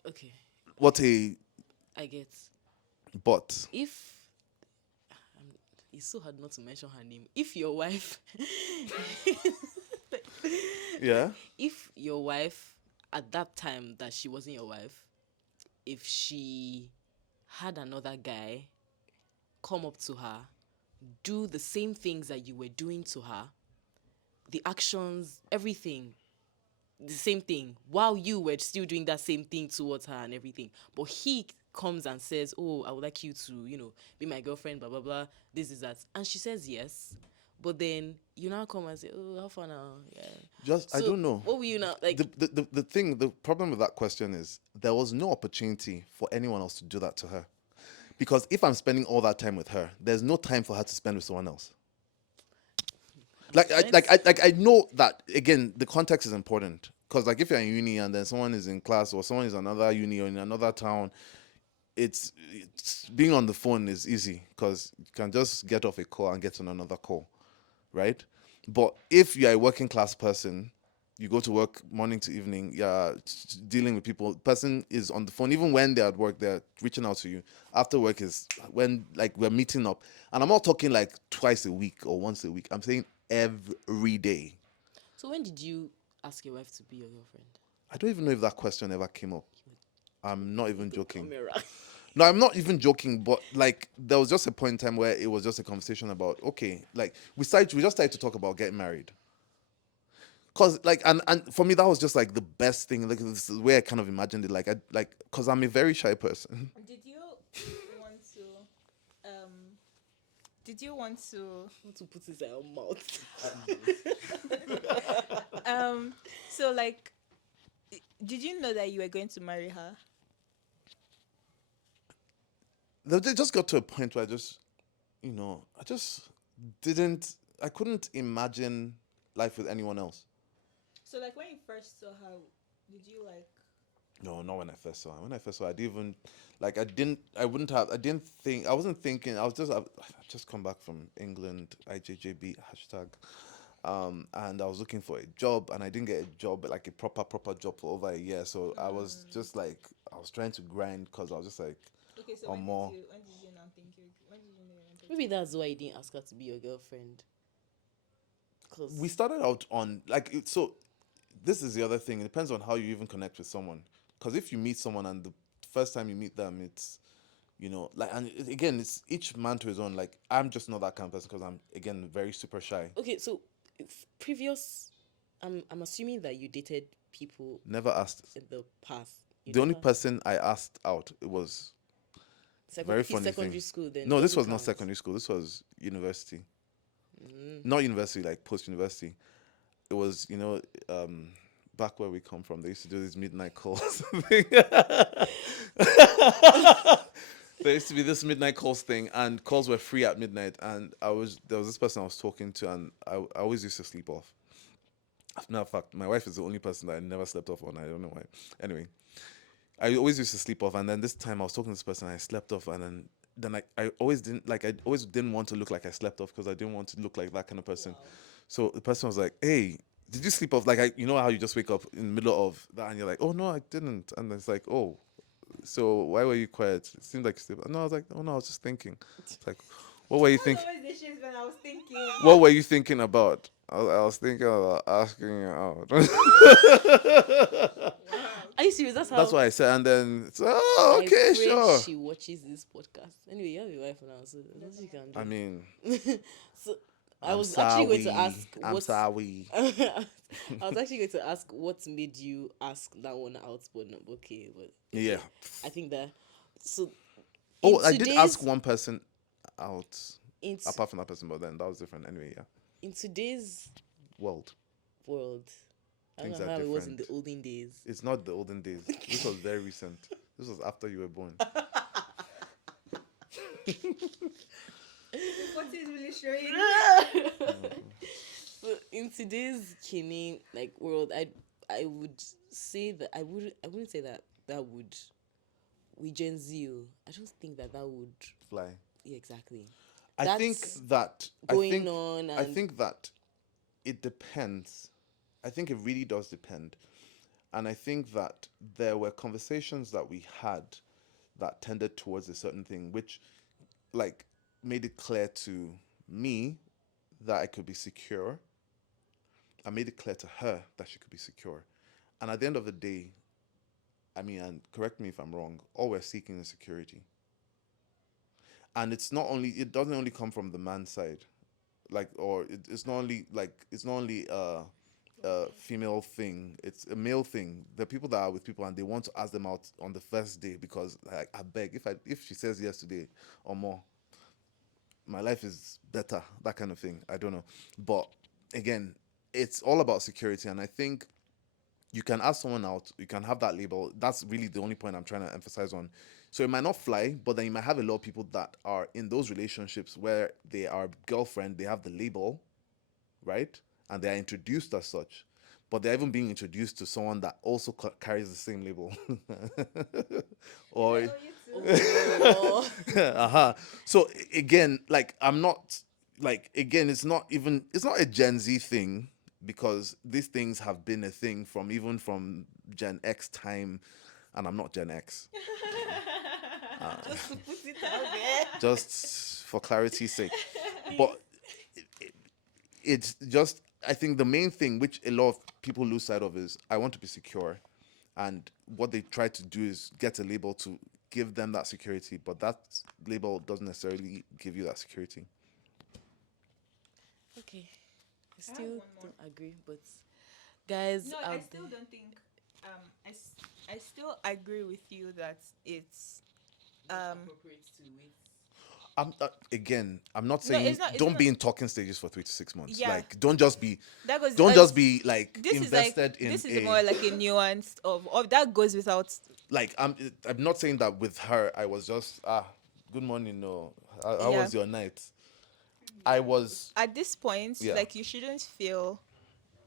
Okay, what a I get. but. If it's so hard not to mention her name. If your wife, Yeah. if your wife at that time that she wasn't your wife, if she had another guy come up to her, do the same things that you were doing to her, the actions, everything, the same thing, while you were still doing that same thing towards her and everything, but he comes and says, oh, I would like you to, be my girlfriend, blah blah blah, this is that, and she says yes, but then you now come and say, oh, how far now? Yeah. I don't know. What were you now like? The problem with that question is there was no opportunity for anyone else to do that to her, because if I'm spending all that time with her, there's no time for her to spend with someone else. I know that, again, the context is important, because like if you're in uni and then someone is in class, or someone is in another uni or in another town, it's being on the phone is easy, because you can just get off a call and get on another call, right? But if you're a working class person, you go to work morning to evening, you're dealing with people, person is on the phone, even when they're at work, they're reaching out to you. After work is when, like, we're meeting up, and I'm not talking like twice a week or once a week, I'm saying every day. So when did you ask your wife to be your girlfriend? I don't even know if that question ever came up. I'm not even joking. Camera. No, I'm not even joking, but like there was just a point in time where it was just a conversation about, okay, like we just started to talk about getting married. Cause like and for me that was just like the best thing. Like this is the way I kind of imagined it. Cause I'm a very shy person. Did you want to did you want to Want to put it in your mouth? so like did you know that you were going to marry her? They just got to a point where I couldn't imagine life with anyone else. So like when you first saw her, did you like No, not when I first saw her. When I first saw her, I didn't even, like, I wasn't thinking, I've just come back from England, IJJB, hashtag. And I was looking for a job, and I didn't get a job, like a proper job, for over a year. So I was just like, I was trying to grind, because I was just like, okay, so or more. when did you now think when did you know you wanted Maybe that's why you didn't ask her to be your girlfriend. Cause We started out on, like, so this is the other thing. It depends on how you even connect with someone. Because if you meet someone and the first time you meet them, it's, like, again, it's each man to his own. Like, I'm just not that kind of person, because I'm, again, very super shy. okay, so previous, I'm assuming that you dated people Never asked. in the past. The only person I asked out, it was very funny secondary thing. school. Then No, this doesn't was not count. secondary school. This was university. Not university, like post-university. It was, back where we come from, they used to do these midnight calls. There used to be this midnight calls thing, and calls were free at midnight. And there was this person I was talking to, and I always used to sleep off. No, fact, my wife is the only person that I never slept off on. I don't know why. Anyway, I always used to sleep off, and then this time I was talking to this person, I slept off, and then I always didn't like I always didn't want to look like I slept off because I didn't want to look like that kind of person. Wow. So the person was like, "Hey, did you sleep off?" Like you know how you just wake up in the middle of that, and you're like, "Oh no, I didn't," and it's like, "Oh, so why were you quiet? It seemed like you slept." No, I was like, "Oh no, I was just thinking." It's like, what were you That's thinking? always the shit when I was thinking. What were you thinking about? I was thinking about asking you out. Wow. Are you serious? That's That's how. what I said, and then it's, oh, I okay, pray sure. she watches this podcast. Anyway, you have a wife now, so there's nothing you can do. I mean, So I I'm was actually going to sorry. ask I'm what. sorry. I was actually going to ask what made you ask that one out, but no, okay, but okay. Yeah. I think that so Oh, in I did ask today's one person out, in, t- apart from that person, but then that was different. Anyway, yeah. in today's World. world, I don't Things know are how it was in different. the olden days. It's not the olden days. This was very recent. This was after you were born. What is really showing? So in today's kini like world, I would say that I wouldn't say that that would we Gen Z. I don't think that that would. Fly. Yeah, exactly. I think That's that going on, I and think that it depends. I think it really does depend. And I think that there were conversations that we had that tended towards a certain thing, which like made it clear to me that I could be secure. I made it clear to her that she could be secure. And at the end of the day, I mean, and correct me if I'm wrong, all we're seeking is security. And it doesn't only come from the man's side. Like, it's not only a female thing, it's a male thing. The people that are with people and they want to ask them out on the first day because, like, I beg, if she says yes today or more, my life is better, that kind of thing. I don't know. But again, it's all about security. And I think you can ask someone out, you can have that label. That's really the only point I'm trying to emphasize on. So it might not fly, but then you might have a lot of people that are in those relationships where they are girlfriend, they have the label, right? And they are introduced as such. But they're even being introduced to someone that also carries the same label. Or oh, uh-huh. So again, like I'm not like again, it's not a Gen Z thing because these things have been a thing from even from Gen X time, and I'm not Gen X. Just to put it out there. Just for clarity's sake. But it's just I think the main thing which a lot of people lose sight of is I want to be secure, and what they try to do is get a label to give them that security, but that label doesn't necessarily give you that security. okay. I I have still one more. don't agree, but guys No, out I there, still don't think. I still agree with you that it's appropriate to wait. I'm not no, saying it's not. It's don't not. be in talking stages for 3 to 6 months. Yeah, Like that goes. don't just be like This is like invested in this is a more like a nuance of that goes without. like I'm not saying that with her I was just good morning, no, how Yeah, was your night? I was at this point, yeah like you shouldn't feel.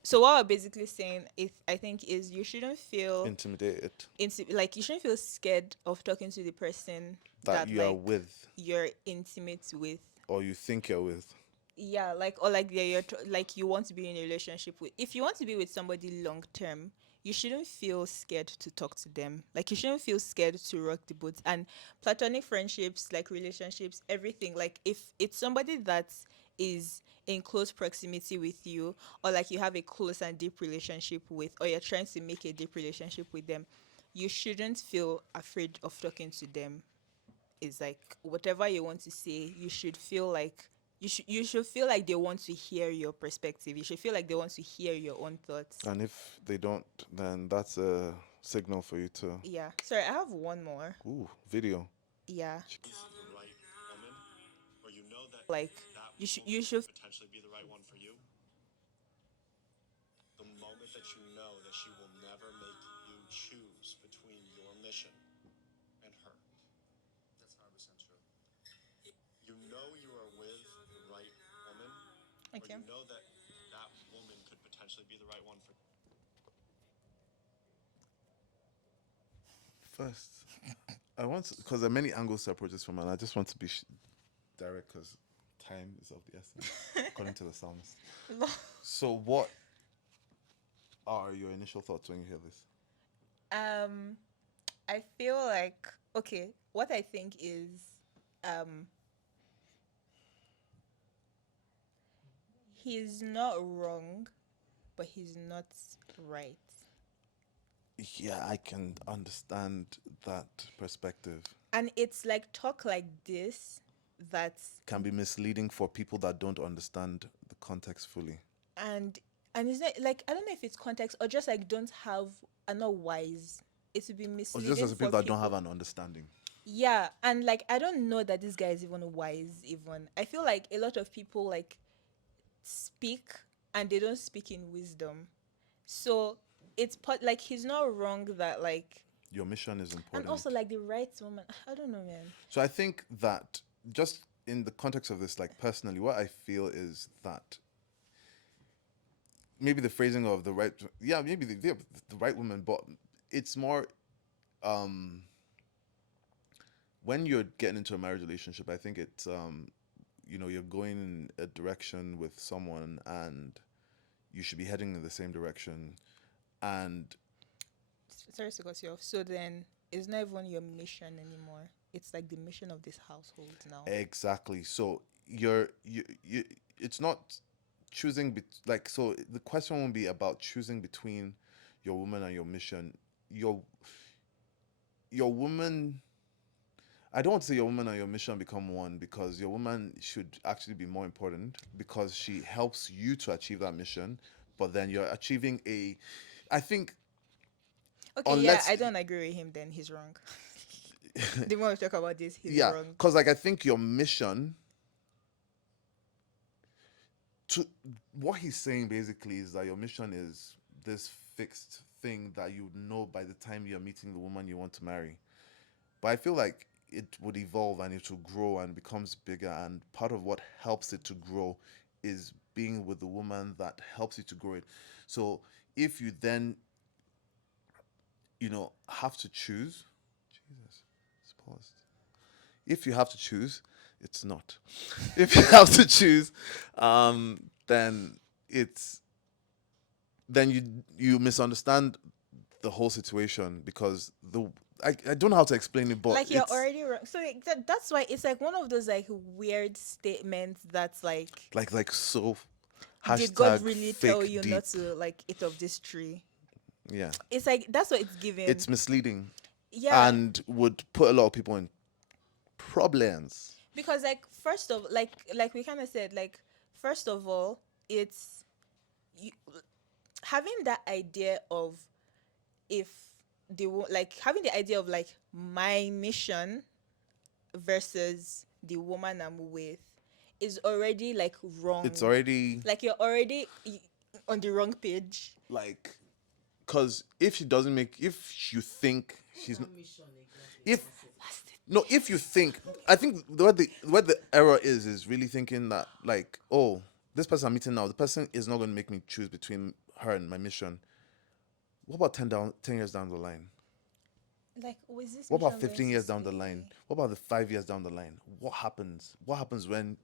So what we're basically saying, is, I think, is you shouldn't feel intimidated like you shouldn't feel scared of talking to the person that that you are like with you're intimate with. or you think you're with. Yeah, like or like like you want to be in a relationship with. If you want to be with somebody long term, you shouldn't feel scared to talk to them. Like you shouldn't feel scared to rock the boat. And platonic friendships, like relationships, everything. Like if it's somebody that is in close proximity with you, or like you have a close and deep relationship with, or you're trying to make a deep relationship with them, you shouldn't feel afraid of talking to them. Is like whatever you want to say, you should feel like you should feel like they want to hear your perspective. You should feel like they want to hear your own thoughts. And if they don't, then that's a signal for you to Yeah. Sorry, I have one more. video. Yeah. the right woman, or you know that Like that you woman should could potentially be the right one for you, the moment that you know that she will never make you choose between your mission and her. That's 100% true. You know you are with the right woman, or Okay. you know that that woman could potentially potentially be the right one for. First, I want because there are many angles to approach this from, and I just want to be direct because time is of the essence, according to the psalmist. So, what are your initial thoughts when you hear this? I feel like, okay, what I think is um he's not wrong, but he's not right. Yeah, I can understand that perspective. And it's like talk like this that's Can be misleading for people that don't understand the context fully. and and it's not like, I don't know if it's context or just like don't have, are not wise. It would be Or misleading just as for people that don't people. have an understanding. Yeah, and like I don't know that this guy is even wise. Even I feel like a lot of people like speak and they don't speak in wisdom. So like he's not wrong that like, Your mission is and important. also like the right woman. I don't know, man. So I think that just in the context of this, like personally, what I feel is that maybe the phrasing of the right, yeah, maybe the right woman, but it's more um, when you're getting into a marriage relationship. I think it's you're going in a direction with someone, and you should be heading in the same direction, and Sorry to cut you off. So then it's not even your mission anymore. It's like the mission of this household now. exactly. So you it's not choosing like, so the question won't be about choosing between your woman and your mission. Your woman, I don't want to say your woman and your mission become one, because your woman should actually be more important because she helps you to achieve that mission. But then you're achieving I think, Okay, yeah, unless I don't agree with him. Then he's wrong. The more we talk about this, he's yeah, wrong. because like I think your mission to what he's saying basically is that your mission is this fixed thing that you know by the time you're meeting the woman you want to marry. But I feel like it would evolve and it will grow and becomes bigger, and part of what helps it to grow is being with the woman that helps you to grow it. So if you then have to choose, Jesus, it's paused. If you have to choose, it's not. If you have to choose, then it's then you misunderstand the whole situation, because I don't know how to explain it, but Like you're it's already wrong. So like, that's why it's like one of those like weird statements that's like, so did God hashtag really fake tell you deep. not to like eat of this tree? Yeah, It's like that's what it's giving. it's misleading Yeah, and would put a lot of people in problems. because like first of like we kind of said, like first of all, it's you, having that idea of, if like having the idea of like my mission versus the woman I'm with is already like wrong. It's already like you're already on the wrong page. like, because if you think she's not, Mission exactly. if That's it. no, if you think, I think what the error is really thinking that, like, oh, this person I'm meeting now, the person is not going to make me choose between her and my mission. What about 10 years down the line? Like, was this What about mission going 15 to years down the stay? line? What about the 5 years down the line? What happens? What happens when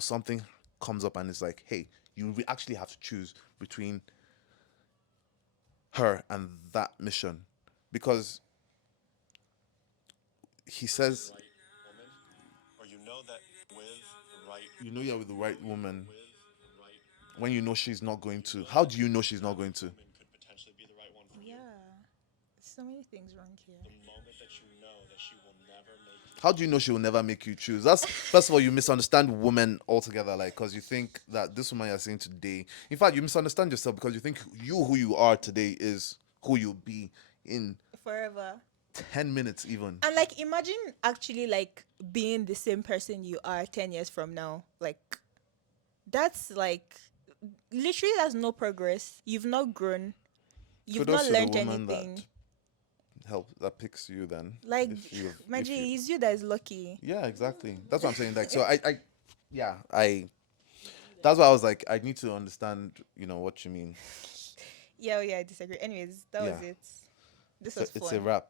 something comes up and it's like, hey, you actually have to choose between her and that mission, because he says, Right woman, or you know that with the right you're with the right woman with the right when you know she's not going to. How do you know she's not going to? woman could potentially be the right one for you. Yeah, so many things wrong here. The moment that you know that she will never make you. How do you know she will never make you choose? That's first of all, you misunderstand women altogether, like, because you think that this woman you're seeing today, in fact, you misunderstand yourself because you think who you are today is who you'll be in Forever. 10 minutes even. And like imagine actually like being the same person you are 10 years from now. Like that's like literally that's no progress. You've not grown. You've Kudos not to the learned woman anything. that picks you then. Like my if G, you- it's you that is lucky. yeah, exactly. That's what I'm saying. Like, so I That's why I was like, I need to understand, what you mean. Yeah, I disagree. Anyways, that was Yeah. it. This So was it's fun. a wrap.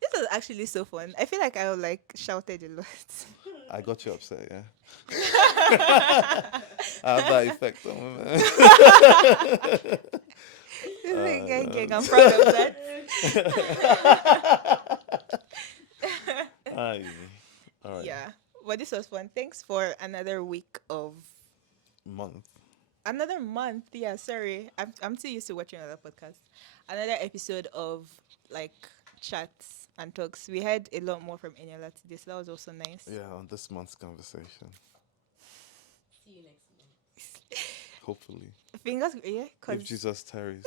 This was actually so fun. I feel like I like shouted a lot. I got you upset, yeah. I have that effect on women. This is gang. No. I'm proud of that. Aye. All right. Yeah, but this was fun. Thanks for another week of Month. another month. Yeah, sorry, I'm too used to watching other podcasts. Another episode of like chats and talks. We had a lot more from Eniola today, so that was also nice. Yeah, on this month's conversation. See you next month. Hopefully. Fingers, yeah, If cause Jesus tarries.